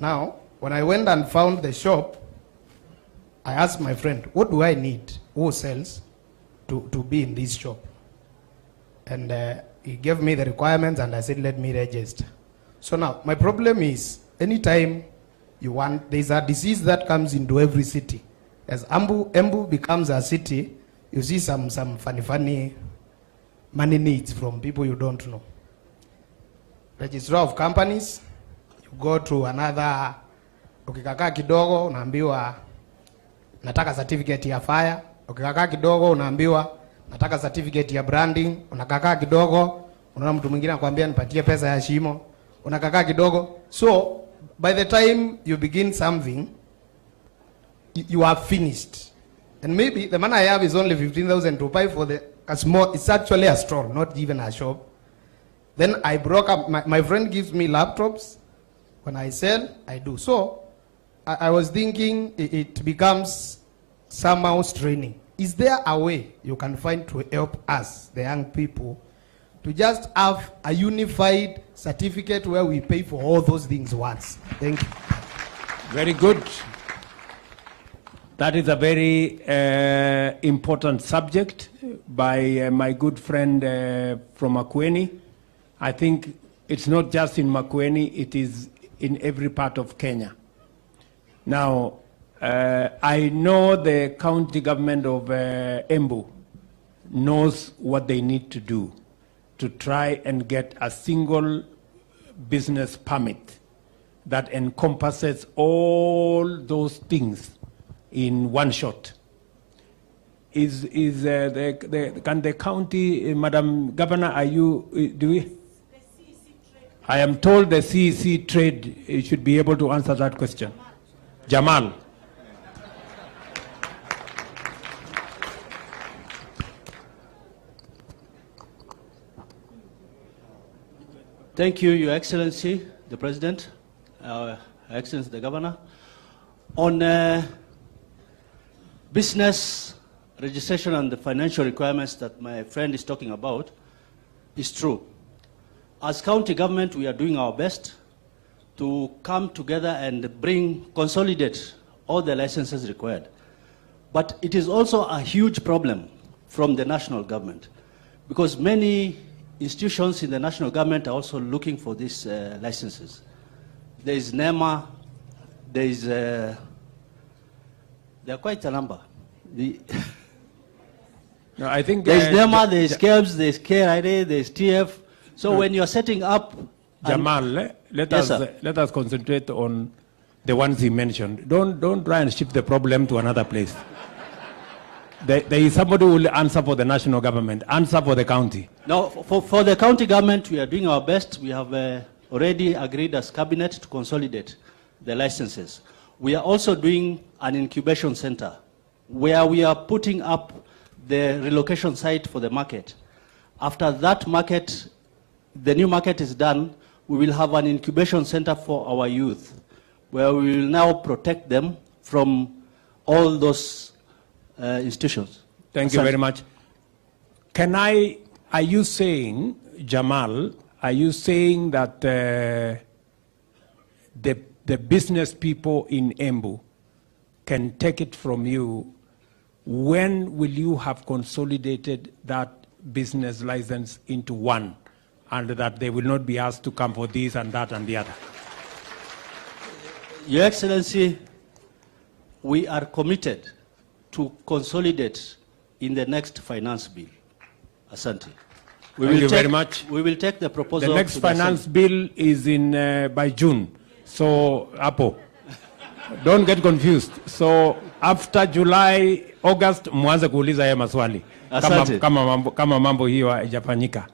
Now, when I went and found the shop, I asked my friend, what do I need, who sells, to be in this shop? And he gave me the requirements and I said, let me register. So now, my problem is, anytime you want, there's a disease that comes into every city. As Embu becomes a city, you see some funny money needs from people you don't know. Registrar of companies, you go to another, ukikakaa kidogo unaambiwa nataka certificate ya fire, ukikakaa kidogo unaambiwa nataka certificate ya branding, unakakaa kidogo unaona mtu mwingine anakuambia nipatie pesa ya shimo, unakakaa kidogo. So by the time you begin something, you are finished. And maybe the money I have is only 15,000 to buy for a small, it's actually a store, not even a shop. Then I broke up, my friend gives me laptops. When I sell, I do. So I was thinking it becomes somehow straining. Is there a way you can find to help us, the young people, to just have a unified certificate where we pay for all those things once? Thank you. Very good. That is a very important subject by my good friend from Makueni. I think it's not just in Makueni, it is in every part of Kenya. Now, I know the county government of Embu knows what they need to do to try and get a single business permit that encompasses all those things in one shot. Can the county, Madam Governor, do we? I am told the CEC trade should be able to answer that question. Jamal. Thank you, Your Excellency, the President, Excellency, the Governor. On business registration and the financial requirements that my friend is talking about is true. As county government, we are doing our best to come together and consolidate all the licenses required. But it is also a huge problem from the national government, because many institutions in the national government are also looking for these licenses. There is NEMA, there is, there are quite a number. No, I think there is NEMA, there is KEBS, there is KRIA, there is TF. So when you are setting up... Jamal, let us concentrate on the ones he mentioned. Don't try and shift the problem to another place. There is somebody who will answer for the national government, answer for the county. No, for the county government, we are doing our best. We have already agreed as cabinet to consolidate the licenses. We are also doing an incubation center where we are putting up the relocation site for the market. After that market, the new market is done, we will have an incubation center for our youth, where we will now protect them from all those institutions. Thank you very much. Are you saying, Jamal, are you saying that the business people in Embu can take it from you? When will you have consolidated that business license into one, and that they will not be asked to come for this and that and the other? Your Excellency, we are committed to consolidate in the next finance bill. Asante. Thank you very much. We will take the proposal. The next finance bill is in by June. So, Apo, don't get confused. So, after July, August, mwanze kuuliza haya maswali. Kama mambo hiyo haijafanyika.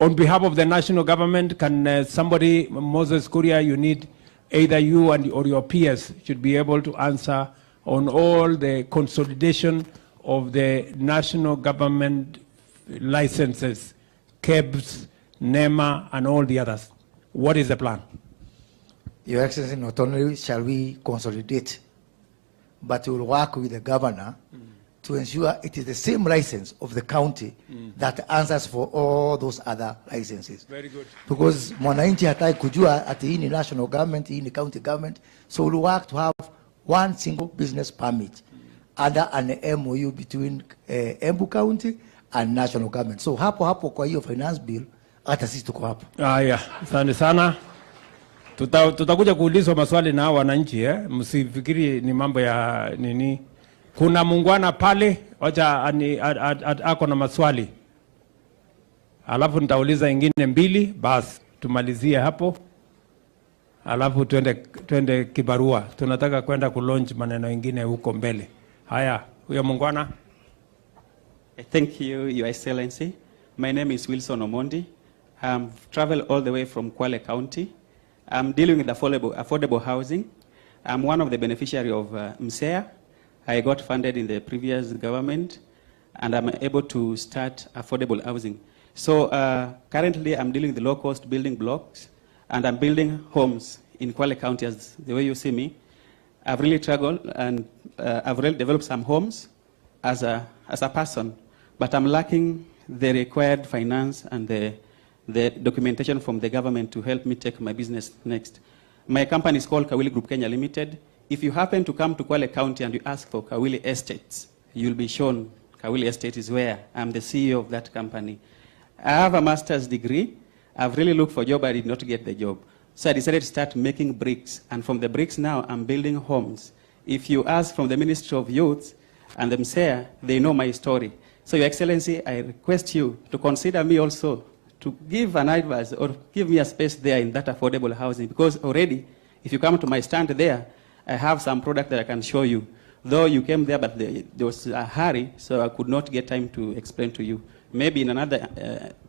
On behalf of the national government, can somebody, Moses Kuria, you need, either you or your peers should be able to answer on all the consolidation of the national government licenses, KEBS, NEMA, and all the others. What is the plan? Your Excellency, not only shall we consolidate, but we will work with the governor to ensure it is the same license of the county that answers for all those other licenses. Very good. Because mwananchi hataki kujua ati hii ni national government, hii ni county government. So we'll work to have one single business permit under an MOU between Embu County and national government. So hapo kwa hiyo finance bill, hata sisi tuko hapo. Yeah, asante sana. Tutakuja kuulizwa maswali na wananchi, msifikiri ni mambo ya nini. Kuna muungwana pale, wacha ako na maswali. Alafu nitauliza ingine mbili, basi tumalizie hapo. Alafu tuende kibarua. Tunataka kwenda kulaunch maneno ingine huko mbele. Haya, huyo muungwana. Thank you, Your Excellency. My name is Wilson Omondi. I've traveled all the way from Kwale County. I'm dealing with affordable housing. I'm one of the beneficiaries of MSEA. I got funded in the previous government, and I'm able to start affordable housing. So currently, I'm dealing with the low-cost building blocks, and I'm building homes in Kwale County, as the way you see me. I've really struggled, and I've really developed some homes as a person, but I'm lacking the required finance and the documentation from the government to help me take my business next. My company is called Kawili Group Kenya Limited. If you happen to come to Kwale County and you ask for Kawili Estates, you'll be shown Kawili Estate is where. I'm the CEO of that company. I have a master's degree. I've really looked for a job, I did not get the job. So I decided to start making bricks. And from the bricks now, I'm building homes. If you ask from the Ministry of Youth and the MSEA, they know my story. So Your Excellency, I request you to consider me also to give an advice or give me a space there in that affordable housing. Because already, if you come to my stand there, I have some product that I can show you. Though you came there, but there was a hurry, so I could not get time to explain to you. Maybe in another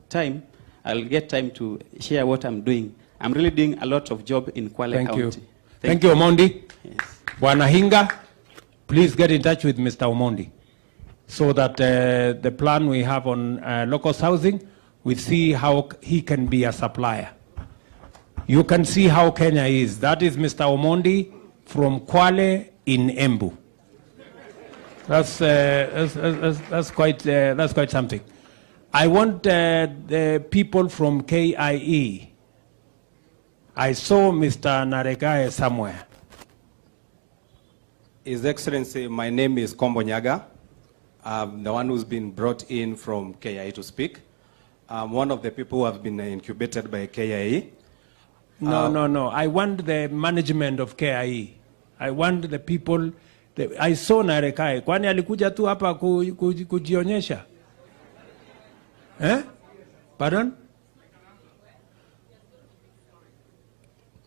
time, I'll get time to share what I'm doing. I'm really doing a lot of job in Kwale County. Thank you, Omondi. Yes. Bwana Hinga, please get in touch with Mr. Omondi so that the plan we have on local housing, we see how he can be a supplier. You can see how Kenya is. That is Mr. Omondi from Kwale in Embu. That's quite something. I want the people from KIE. I saw Mr. Naregae somewhere. His Excellency, my name is Kombo Nyaga. I'm the one who's been brought in from KIE to speak. I'm one of the people who have been incubated by KIE. No. I want the management of KIE. I want the people. I saw Narekai. Kwani alikuja tu hapa kujionyesha? Pardon?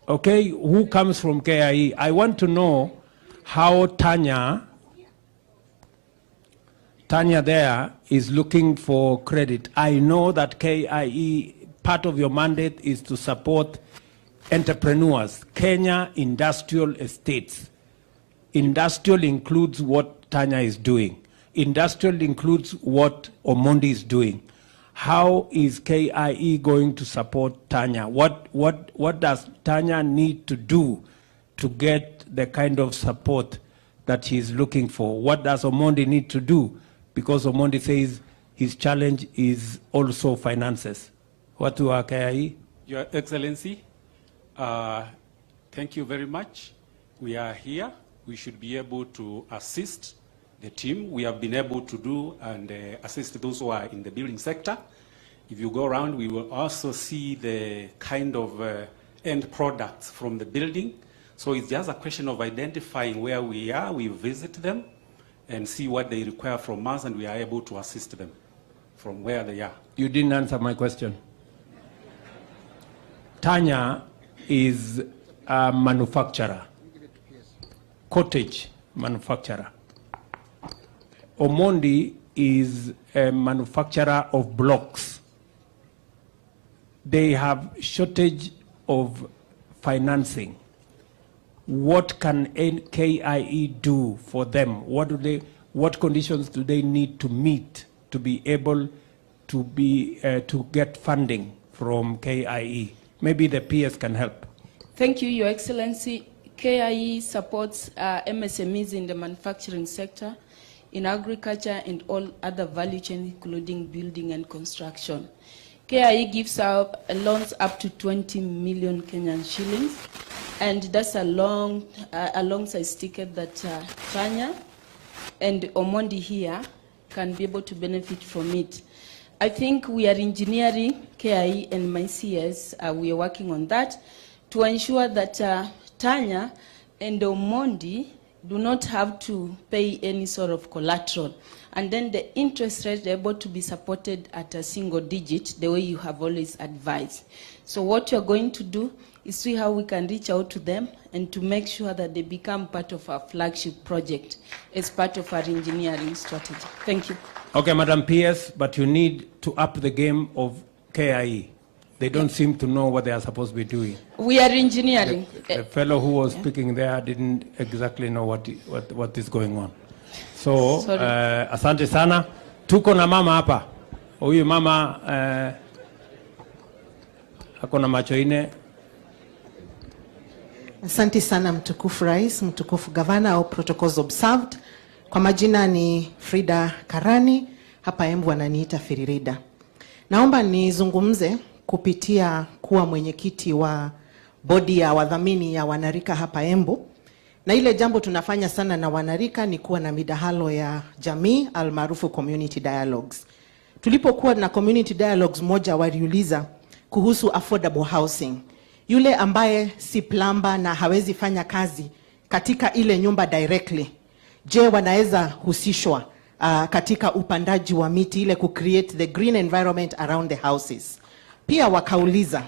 Okay, who comes from KIE? I want to know how Tanya there is looking for credit. I know that KIE, part of your mandate is to support entrepreneurs, Kenya industrial estates. Industrial includes what Tanya is doing. Industrial includes what Omondi is doing. How is KIE going to support Tanya? What does Tanya need to do to get the kind of support that she's looking for? What does Omondi need to do? Because Omondi says his challenge is also finances. What do KIE? Your Excellency, thank you very much. We are here. We should be able to assist the team. We have been able to do and assist those who are in the building sector. If you go around, we will also see the kind of end products from the building. So it's just a question of identifying where we are. We visit them and see what they require from us, and we are able to assist them from where they are. You didn't answer my question. Tanya is a manufacturer, cottage manufacturer. Omondi is a manufacturer of blocks. They have shortage of financing. What can KIE do for them? What conditions do they need to meet to be able to get funding from KIE? Maybe the PS can help. Thank you, Your Excellency. KIE supports MSMEs in the manufacturing sector, in agriculture and all other value chains, including building and construction. KIE gives out loans up to 20 million Kenyan shillings, and that's a long-size ticket that Tanya and Omondi here can be able to benefit from it. I think we are engineering, KIE and my CS, we are working on that to ensure that Tanya and Omondi do not have to pay any sort of collateral. And then the interest rate, they're able to be supported at a single digit, the way you have always advised. So what you're going to do is see how we can reach out to them and to make sure that they become part of our flagship project as part of our engineering strategy. Thank you. Okay, Madam PS, but you need to up the game of KIE. They don't seem to know what they are supposed to be doing. We are engineering. The fellow who was speaking there didn't exactly know what is going on. So, asante sana. Tuko na mama hapa. Huyu mama ako na macho ine. Asante sana mtukufu rais, mtukufu gavana au protocols observed. Kwa majina ni Frida Karani, hapa Embu wananiita Firirida. Naomba nizungumze kupitia kuwa mwenyekiti wa bodi ya wadhamini ya wanarika hapa Embu. Na ile jambo tunafanya sana na wanarika ni kuwa na midahalo ya jamii almaarufu community dialogues. Tulipokuwa na community dialogues moja waliuliza kuhusu affordable housing. Yule ambaye si plumber na hawezi fanya kazi katika ile nyumba directly, je, wanaweza husishwa katika upandaji wa miti ile ku create the green environment around the houses. Pia wakauliza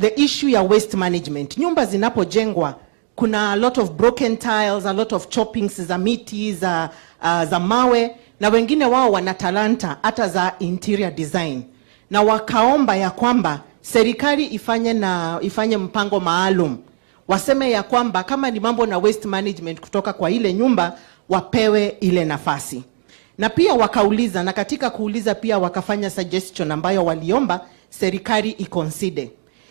the issue ya waste management. Nyumba zinapojengwa kuna a lot of broken tiles, a lot of choppings za miti, za mawe, na wengine wao wana talanta hata za interior design. Na wakaomba ya kwamba serikali ifanye mpango maalum. Waseme ya kwamba kama ni mambo na waste management kutoka kwa ile nyumba, wapewe ile nafasi. Na pia wakauliza, na katika kuuliza pia wakafanya suggestion ambayo waliomba serikali iconsider.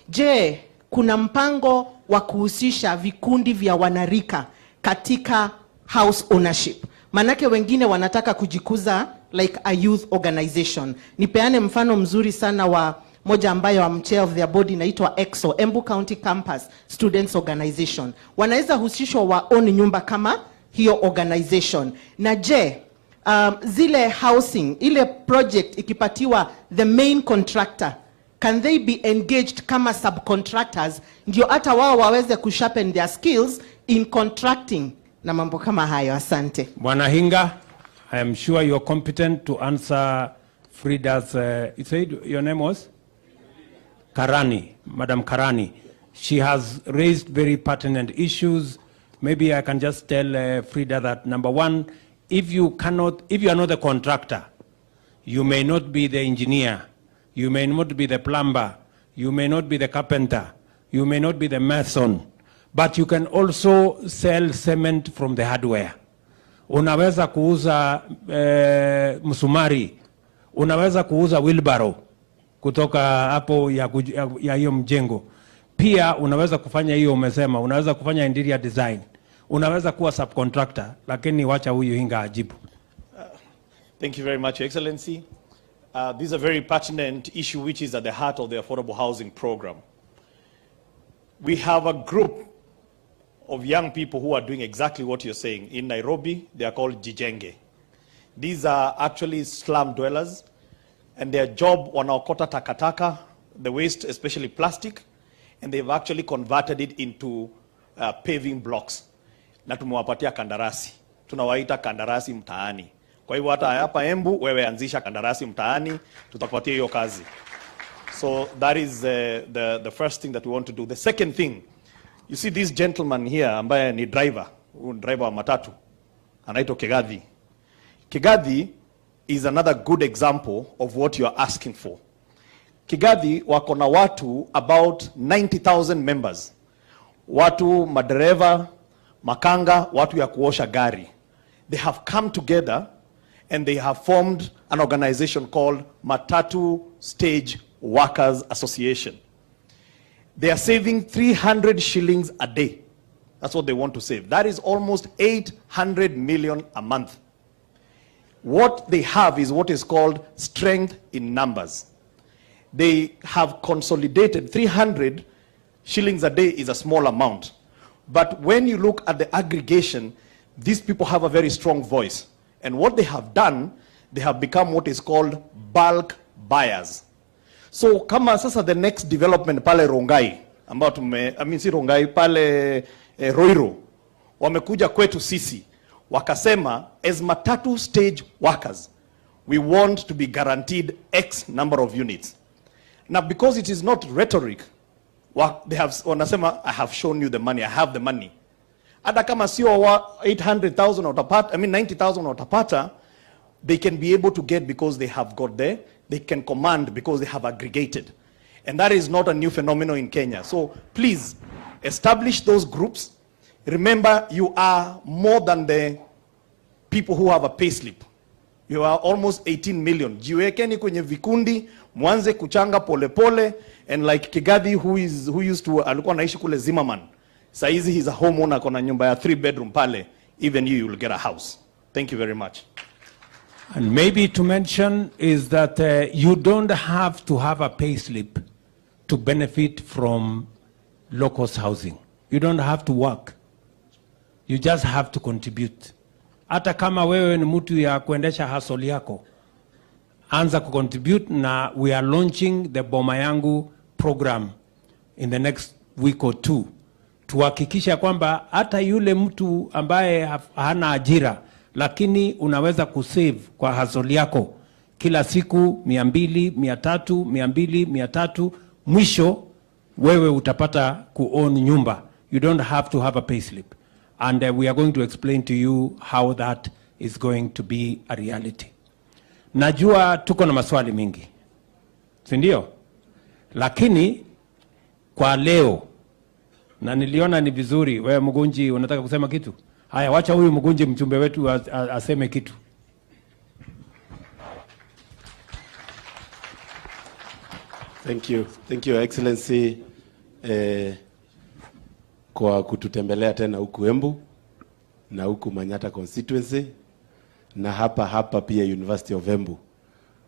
Je, kuna mpango wa kuhusisha vikundi vya wanarika katika house ownership? Manake wengine wanataka kujikuza like a youth organization. Nipeane mfano mzuri sana wa moja ambayo am chair of their body inaitwa Expo, Embu County Campus Students Organization. Wanaweza husishwa waone nyumba kama hiyo organization. Na je, zile housing, ile project ikipatiwa the main contractor, can they be engaged kama subcontractors ndio hata wao waweze kusharpen their skills in contracting na mambo kama hayo? Asante. Bwana Hinga, I am sure you are competent to answer Frida's, you said your name was? Karani, Madam Karani. She has raised very pertinent issues. Maybe I can just tell Frida that, number one, if you are not the contractor, you may not be the engineer, you may not be the plumber, you may not be the carpenter, you may not be the mason, but you can also sell cement from the hardware. Unaweza kuuza msumari, unaweza kuuza wheelbarrow kutoka hapo ya hiyo mjengo. Pia unaweza kufanya hiyo umesema, unaweza kufanya interior design, unaweza kuwa subcontractor, lakini wacha huyu Hinga ajibu. Thank you very much, Your Excellency. This is a very pertinent issue which is at the heart of the affordable housing program. We have a group of young people who are doing exactly what you're saying. In Nairobi, they are called Jijenge. These are actually slum dwellers, and their job wanaokota takataka, the waste, especially plastic, and they've actually converted it into paving blocks. Na tumewapatia kandarasi. Tunawaita kandarasi mtaani. Kwa hivyo hata hapa Embu, wewe anzisha kandarasi mtaani, tutakupatia hiyo kazi. So that is the first thing that we want to do. The second thing, you see this gentleman here ambaye ni driver wa matatu, anaitwa Kigathi. Kigathi is another good example of what you are asking for. Kigathi wako na watu about 90,000 members. Watu madereva, makanga, watu ya kuosha gari. They have come together and they have formed an organization called Matatu Stage Workers Association. They are saving 300 shillings a day. That's what they want to save. That is almost 800 million a month. What they have is what is called strength in numbers. They have consolidated 300 shillings a day is a small amount. But when you look at the aggregation, these people have a very strong voice. And what they have done, they have become what is called bulk buyers. So kama sasa the next development pale Rongai, ambao si Rongai, pale Roiro, wamekuja kwetu sisi, wakasema, as Matatu Stage Workers, we want to be guaranteed X number of units. Now, because it is not rhetoric, they have, wanasema, I have shown you the money, I have the money. Hata kama sio 800,000 utapata, 90,000 utapata, they can be able to get because they have got there. They can command because they have aggregated. And that is not a new phenomenon in Kenya. So please, establish those groups. Remember, you are more than the people who have a payslip. You are almost 18 million. Jiwekeni kwenye vikundi, mwanze kuchanga pole pole, and like Kigathi who used to, alikuwa naishi kule Zimmerman. Saizi he's a homeowner, kona nyumba ya 3-bedroom pale. Even you will get a house. Thank you very much. And maybe to mention is that you don't have to have a payslip to benefit from low-cost housing. You don't have to work. You just have to contribute. Hata kama wewe ni mtu ya kuendesha hustle yako, anza kucontribute, na we are launching the Boma Yangu program in the next week or two. Tuhakikisha kwamba hata yule mtu ambaye hana ajira, lakini unaweza kusave kwa hustle yako kila siku 200, 300, 200, 300, mwisho wewe utapata kuown nyumba. You don't have to have a payslip. And we are going to explain to you how that is going to be a reality. Najua tuko na maswali mingi, si ndio? Lakini kwa leo, na niliona ni vizuri, wewe Mugunji unataka kusema kitu? Haya, wacha huyu Mugunji mchumbe wetu aseme kitu. Thank you, Your Excellency, kwa kututembelea tena huku Embu na huku Manyata constituency na hapa pia University of Embu.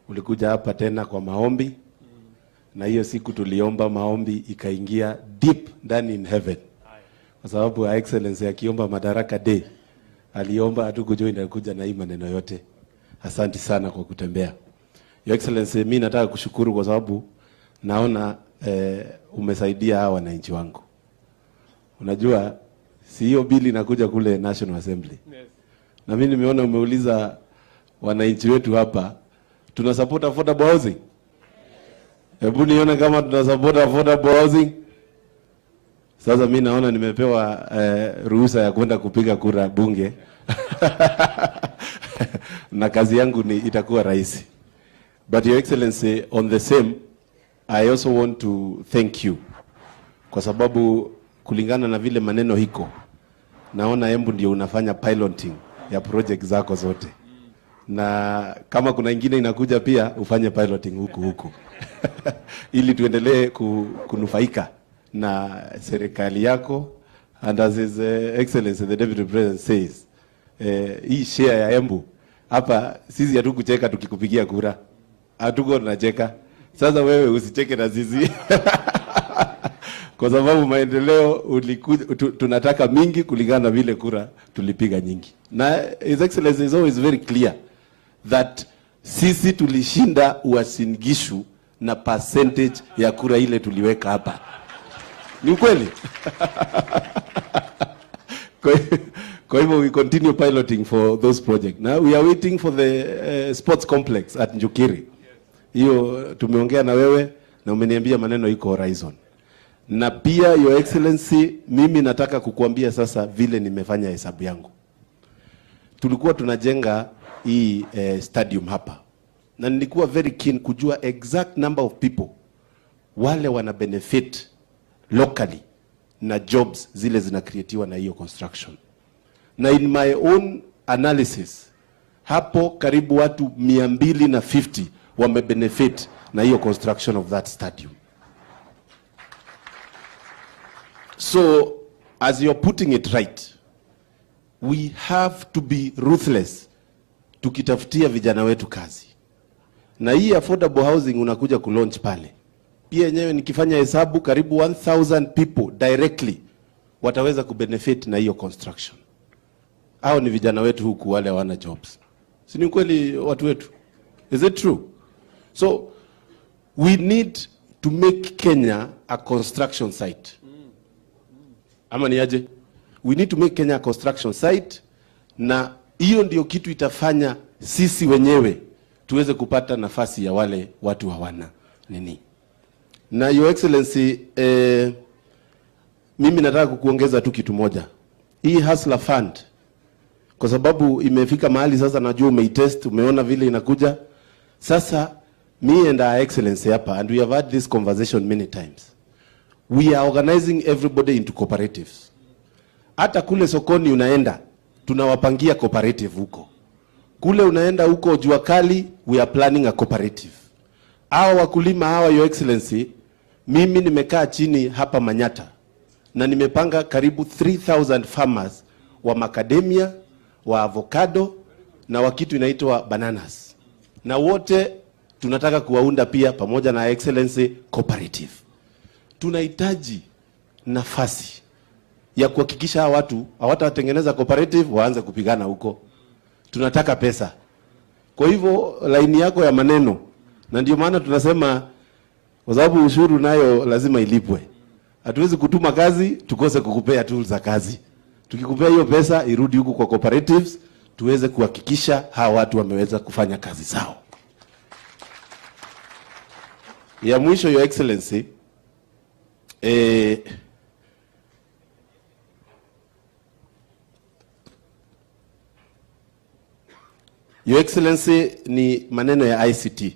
Ulikuja hapa tena kwa maombi, na hiyo siku tuliomba maombi ikaingia deep ndani in heaven. Kwa sababu Your Excellency akiomba Madaraka Day, aliomba hatukujua inakuja na hii maneno yote. Asante sana kwa kutembea. Your Excellency, mimi nataka kushukuru kwa sababu naona umesaidia hawa wananchi wangu. Unajua si hiyo bili inakuja kule National Assembly. Yes. Na mimi nimeona umeuliza wananchi wetu hapa, tuna support affordable housing? Hebu nione kama tuna support affordable housing. Sasa mimi naona nimepewa ruhusa ya kwenda kupiga kura bunge. Na kazi yangu itakuwa rahisi. But Your Excellency, on the same, I also want to thank you. Kwa sababu kulingana na vile maneno hiko, naona Embu ndio unafanya piloting ya project zako zote. Na kama kuna ingine inakuja pia ufanye piloting huku. Ili tuendelee kunufaika na serikali yako. And as His Excellency the Deputy President says, hii share ya Embu hapa sisi hatukucheka tukikupigia kura. Hatuko tunacheka. Sasa wewe usicheke na sisi. Kwa sababu maendeleo tunataka mingi kulingana na vile kura tulipiga nyingi. Na His Excellency is always very clear that sisi tulishinda Uasin Gishu na percentage ya kura ile tuliweka hapa. Ni ukweli? Kwa hivyo we continue piloting for those projects. Now we are waiting for the sports complex at Njukiri. Hiyo tumeongea na wewe na umeniambia maneno iko horizon. Na pia Your Excellency, mimi nataka kukuambia sasa vile nimefanya hesabu yangu. Tulikuwa tunajenga hii stadium hapa. Na nilikuwa very keen kujua exact number of people wale wana benefit locally na jobs zile zinakreatiwa na hiyo construction. Na in my own analysis, hapo karibu watu 250 wame benefit na hiyo construction of that stadium. So, as you're putting it right, we have to be ruthless tukitafutia vijana wetu kazi. Na hii affordable housing unakuja kulaunch pale. Pia yenyewe nikifanya hesabu karibu 1,000 people directly wataweza kubenefit na hiyo construction. Hao ni vijana wetu huku wale hawana jobs. Si ni kweli watu wetu? Is it true? So we need to make Kenya a construction site. Ama ni aje? We need to make Kenya a construction site, na hiyo ndio kitu itafanya sisi wenyewe tuweze kupata nafasi ya wale watu hawana nini. Na Your Excellency, mimi nataka kukuongeza tu kitu moja. Hii Hustler Fund, kwa sababu imefika mahali sasa najua umeitest, umeona vile inakuja. Sasa me and Our Excellency hapa, and we have had this conversation many times, we are organizing everybody into cooperatives. Hata kule sokoni unaenda, tunawapangia cooperative huko. Kule unaenda huko Jua Kali, we are planning a cooperative. Hawa wakulima hawa, Your Excellency, mimi nimekaa chini hapa Manyata na nimepanga karibu 3,000 farmers wa macadamia, wa avocado na wa kitu inaitwa bananas. Na wote tunataka kuwaunda pia pamoja na Excellency cooperative. Tunahitaji nafasi ya kuhakikisha watu hawatatengeneza cooperative waanze kupigana huko. Tunataka pesa. Kwa hivyo laini yako ya maneno, na ndio maana tunasema kwa sababu ushuru nayo lazima ilipwe. Hatuwezi kutuma kazi tukose kukupea tools za kazi. Tukikupea hiyo pesa irudi huko kwa cooperatives, tuweze kuhakikisha hawa watu wameweza kufanya kazi zao. Ya mwisho, Your Excellency, Your Excellency, ni maneno ya ICT.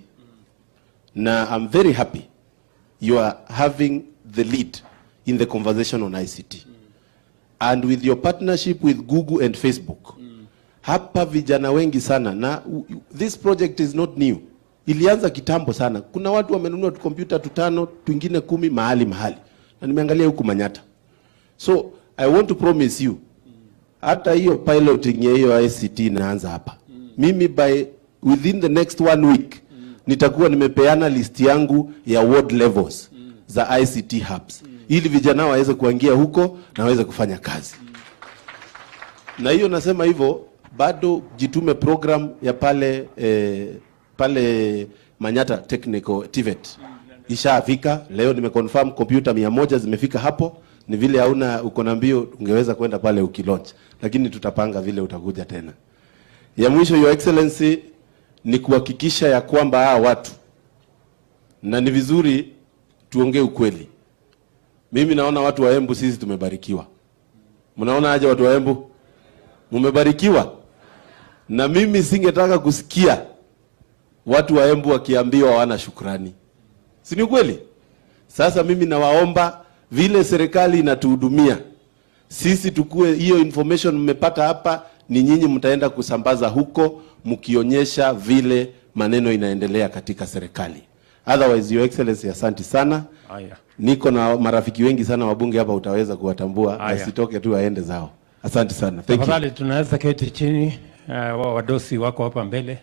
Na I'm very happy you are having the lead in the conversation on ICT. And with your partnership with Google and Facebook. Hapa vijana wengi sana, na this project is not new. Ilianza kitambo sana. Kuna watu wamenunua kompyuta 5, twingine 10 mahali. Na nimeangalia huku Manyata. So I want to promise you, hata hiyo piloting ya hiyo ICT inaanza hapa. Mimi within the next 1 week, nitakuwa nimepeana list yangu ya ward levels za ICT hubs. Ili vijana waweze kuingia huko na waweze kufanya kazi. Na hiyo nasema hivyo bado jitume program ya pale Manyata Technical TVET. Ishafika, leo nimeconfirm computer 100 zimefika hapo. Ni vile hauna uko na mbio ungeweza kwenda pale ukilaunch, lakini tutapanga vile utakuja tena. Ya mwisho, Your Excellency, ni kuhakikisha ya kwamba watu, na ni vizuri tuongee ukweli. Mimi naona watu wa Embu sisi tumebarikiwa. Mnaona aje watu wa Embu? Mmebarikiwa. Na mimi singetaka kusikia watu wa Embu wakiambiwa hawana shukrani. Si ni kweli? Sasa mimi nawaomba vile serikali inatuhudumia, sisi tukue hiyo information mmepata hapa, ni nyinyi mtaenda kusambaza huko mkionyesha vile maneno inaendelea katika serikali. Otherwise, Your Excellency, asante sana. Haya. Niko na marafiki wengi sana wabunge hapa, utaweza kuwatambua, Haya. asitoke tu aende zao. Asante sana. Thank you. Tafadhali tunaweza keti chini, wao wadosi wako hapa mbele.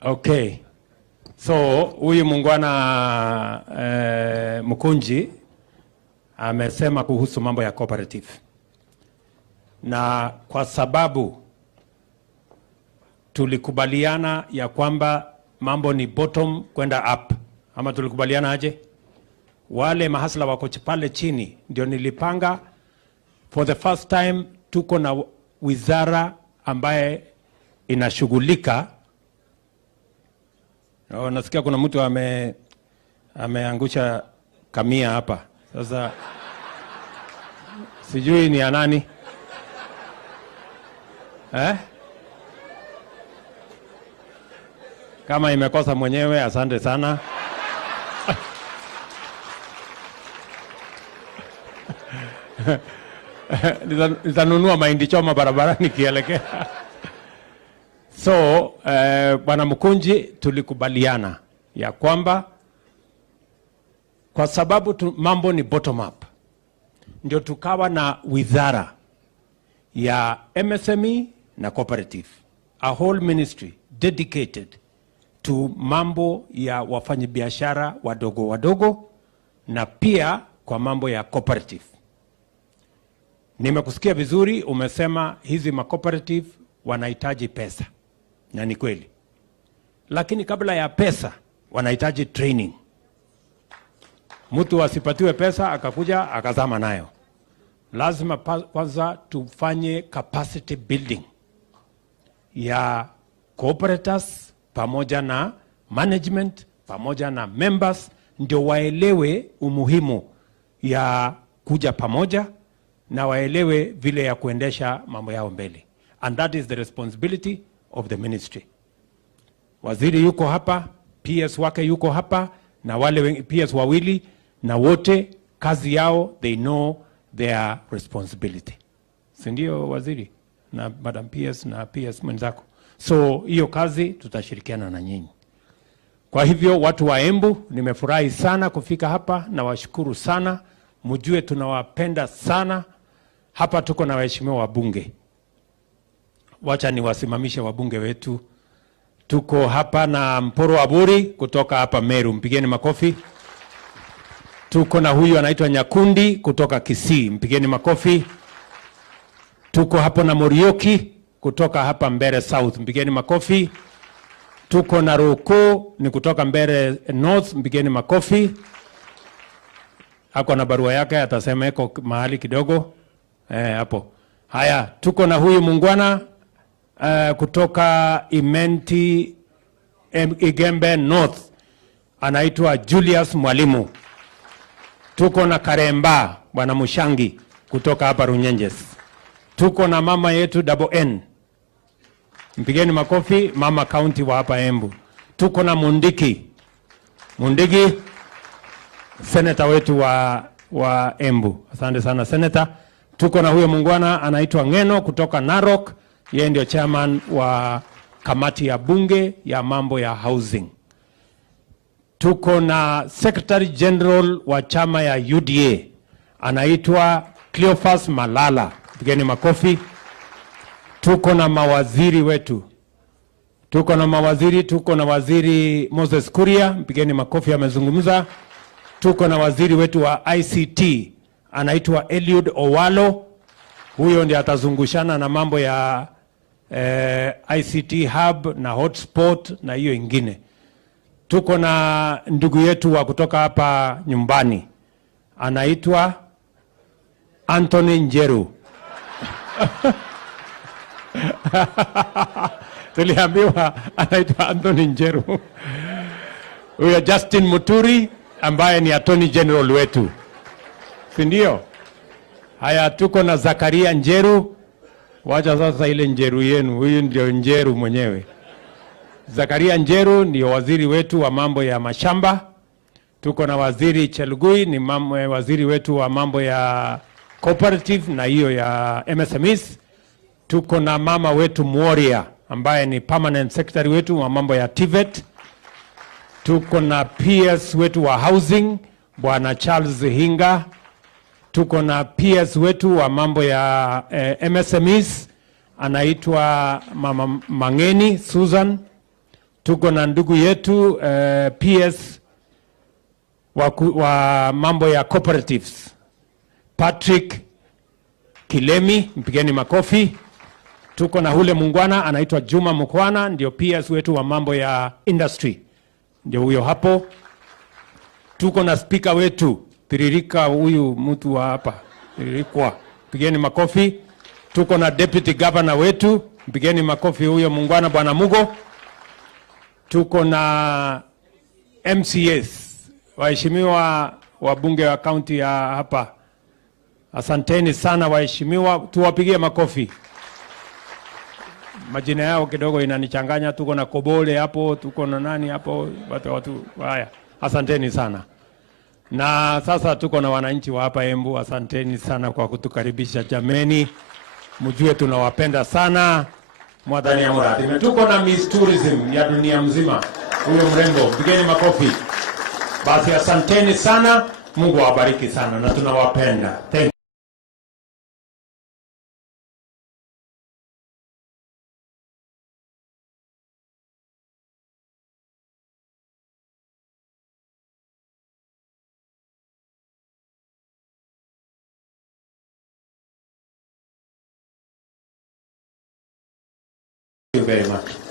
Okay. So huyu muungwana Mkunji amesema kuhusu mambo ya cooperative. Na kwa sababu tulikubaliana ya kwamba mambo ni bottom kwenda up. Ama tulikubaliana aje? Wale mahasla wako pale chini ndio nilipanga for the first time tuko na wizara ambaye inashughulika. Nasikia kuna mtu ameangusha kamia hapa. Sasa sijui ni ya nani? Kama imekosa mwenyewe, asante sana. Nitanunua mahindi choma barabarani kielekea. So, Bwana Mkunji, tulikubaliana ya kwamba kwa sababu mambo ni bottom up, ndio tukawa na wizara ya MSME na cooperative, a whole ministry dedicated to mambo ya wafanyabiashara wadogo wadogo na pia kwa mambo ya cooperative. Nimekusikia vizuri, umesema hizi cooperative wanahitaji pesa. Na ni kweli. Lakini kabla ya pesa wanahitaji training. Mtu asipatiwe pesa akakuja akazama nayo. Lazima kwanza tufanye capacity building ya cooperators pamoja na management pamoja na members, ndio waelewe umuhimu ya kuja pamoja na waelewe vile ya kuendesha mambo yao mbele. And that is the responsibility of the ministry. Waziri yuko hapa, PS wake yuko hapa, na wale PS wawili, na wote kazi yao, they know their responsibility. Sindio waziri na Madam PS na PS mwenzako? So hiyo kazi tutashirikiana na nyinyi. Kwa hivyo watu wa Embu, nimefurahi sana kufika hapa na washukuru sana. Mjue tunawapenda sana. Hapa tuko na waheshimiwa wabunge. Wacha niwasimamishe wabunge wetu. Tuko hapa na Mporo Aburi kutoka hapa Meru, mpigeni makofi. Tuko na huyu anaitwa Nyakundi kutoka Kisii, mpigeni makofi. Tuko hapo na Morioki kutoka hapa Mbere South, mpigeni makofi. Tuko na Ruto ni kutoka Mbere North, mpigeni makofi. Hako na barua yake, atasema iko mahali kidogo hapo. Haya, tuko na huyu muungwana kutoka Imenti Igembe North, anaitwa Julius Mwalimu. Tuko na Karemba Bwana Mushangi kutoka hapa Runyenjes. Tuko na mama yetu Double N, mpigeni makofi, mama county wa hapa Embu. Tuko na Mundiki senator wetu wa Embu, asante sana senator. Tuko na huyo muungwana anaitwa Ngeno kutoka Narok, yeye ndio chairman wa kamati ya bunge ya mambo ya housing. Tuko na secretary general wa chama ya UDA anaitwa Cleophas Malala, pigeni makofi. Tuko na mawaziri wetu, tuko na waziri Moses Kuria, mpigeni makofi, amezungumza. Tuko na waziri wetu wa ICT anaitwa Eliud Owalo, Huyo ndiye atazungushana na mambo ya ICT hub na hotspot na hiyo ingine. Tuko na ndugu yetu wa kutoka hapa nyumbani, anaitwa Anthony Njeru. Tuliambiwa anaitwa Anthony Njeru. Huyo Justin Muturi ambaye ni Attorney General wetu, si ndio? Haya, tuko na Zakaria Njeru. Wacha sasa ile Njeru yenu, huyu ndio Njeru mwenyewe. Zakaria Njeru ndio waziri wetu wa mambo ya mashamba. Tuko na waziri Chelugui, ni waziri wetu wa mambo ya cooperative na hiyo ya MSMEs. Tuko na mama wetu Mworia ambaye ni permanent secretary wetu wa mambo ya TVET. Tuko na PS wetu wa housing Bwana Charles Hinga. Tuko na PS wetu wa mambo ya MSMEs anaitwa Mama Mangeni Susan. Tuko na ndugu yetu PS wa mambo ya cooperatives Patrick Kilemi, mpigeni makofi. Tuko na hule mungwana anaitwa Juma Mukwana, ndio PS wetu wa mambo ya industry, ndio huyo hapo. Tuko na speaker wetu Tiririka, huyu mtu wa hapa Tiririkwa, mpigeni makofi. Tuko na deputy governor wetu, mpigeni makofi, huyo mungwana Bwana Mugo. Tuko na MCS, waheshimiwa wabunge wa kaunti ya hapa, asanteni sana waheshimiwa, tuwapigie makofi. Majina yao kidogo inanichanganya. Tuko na Kobole hapo, tuko na nani hapo, watu haya, asanteni sana. Na sasa tuko na wananchi wa hapa Embu, asanteni sana kwa kutukaribisha jameni, mjue tunawapenda sana. Mwadhani ya muradi. Tuko na Miss Tourism ya dunia mzima, huyo mrembo, pigeni makofi. Basi asanteni sana, Mungu awabariki sana na tunawapenda. Thank you very much.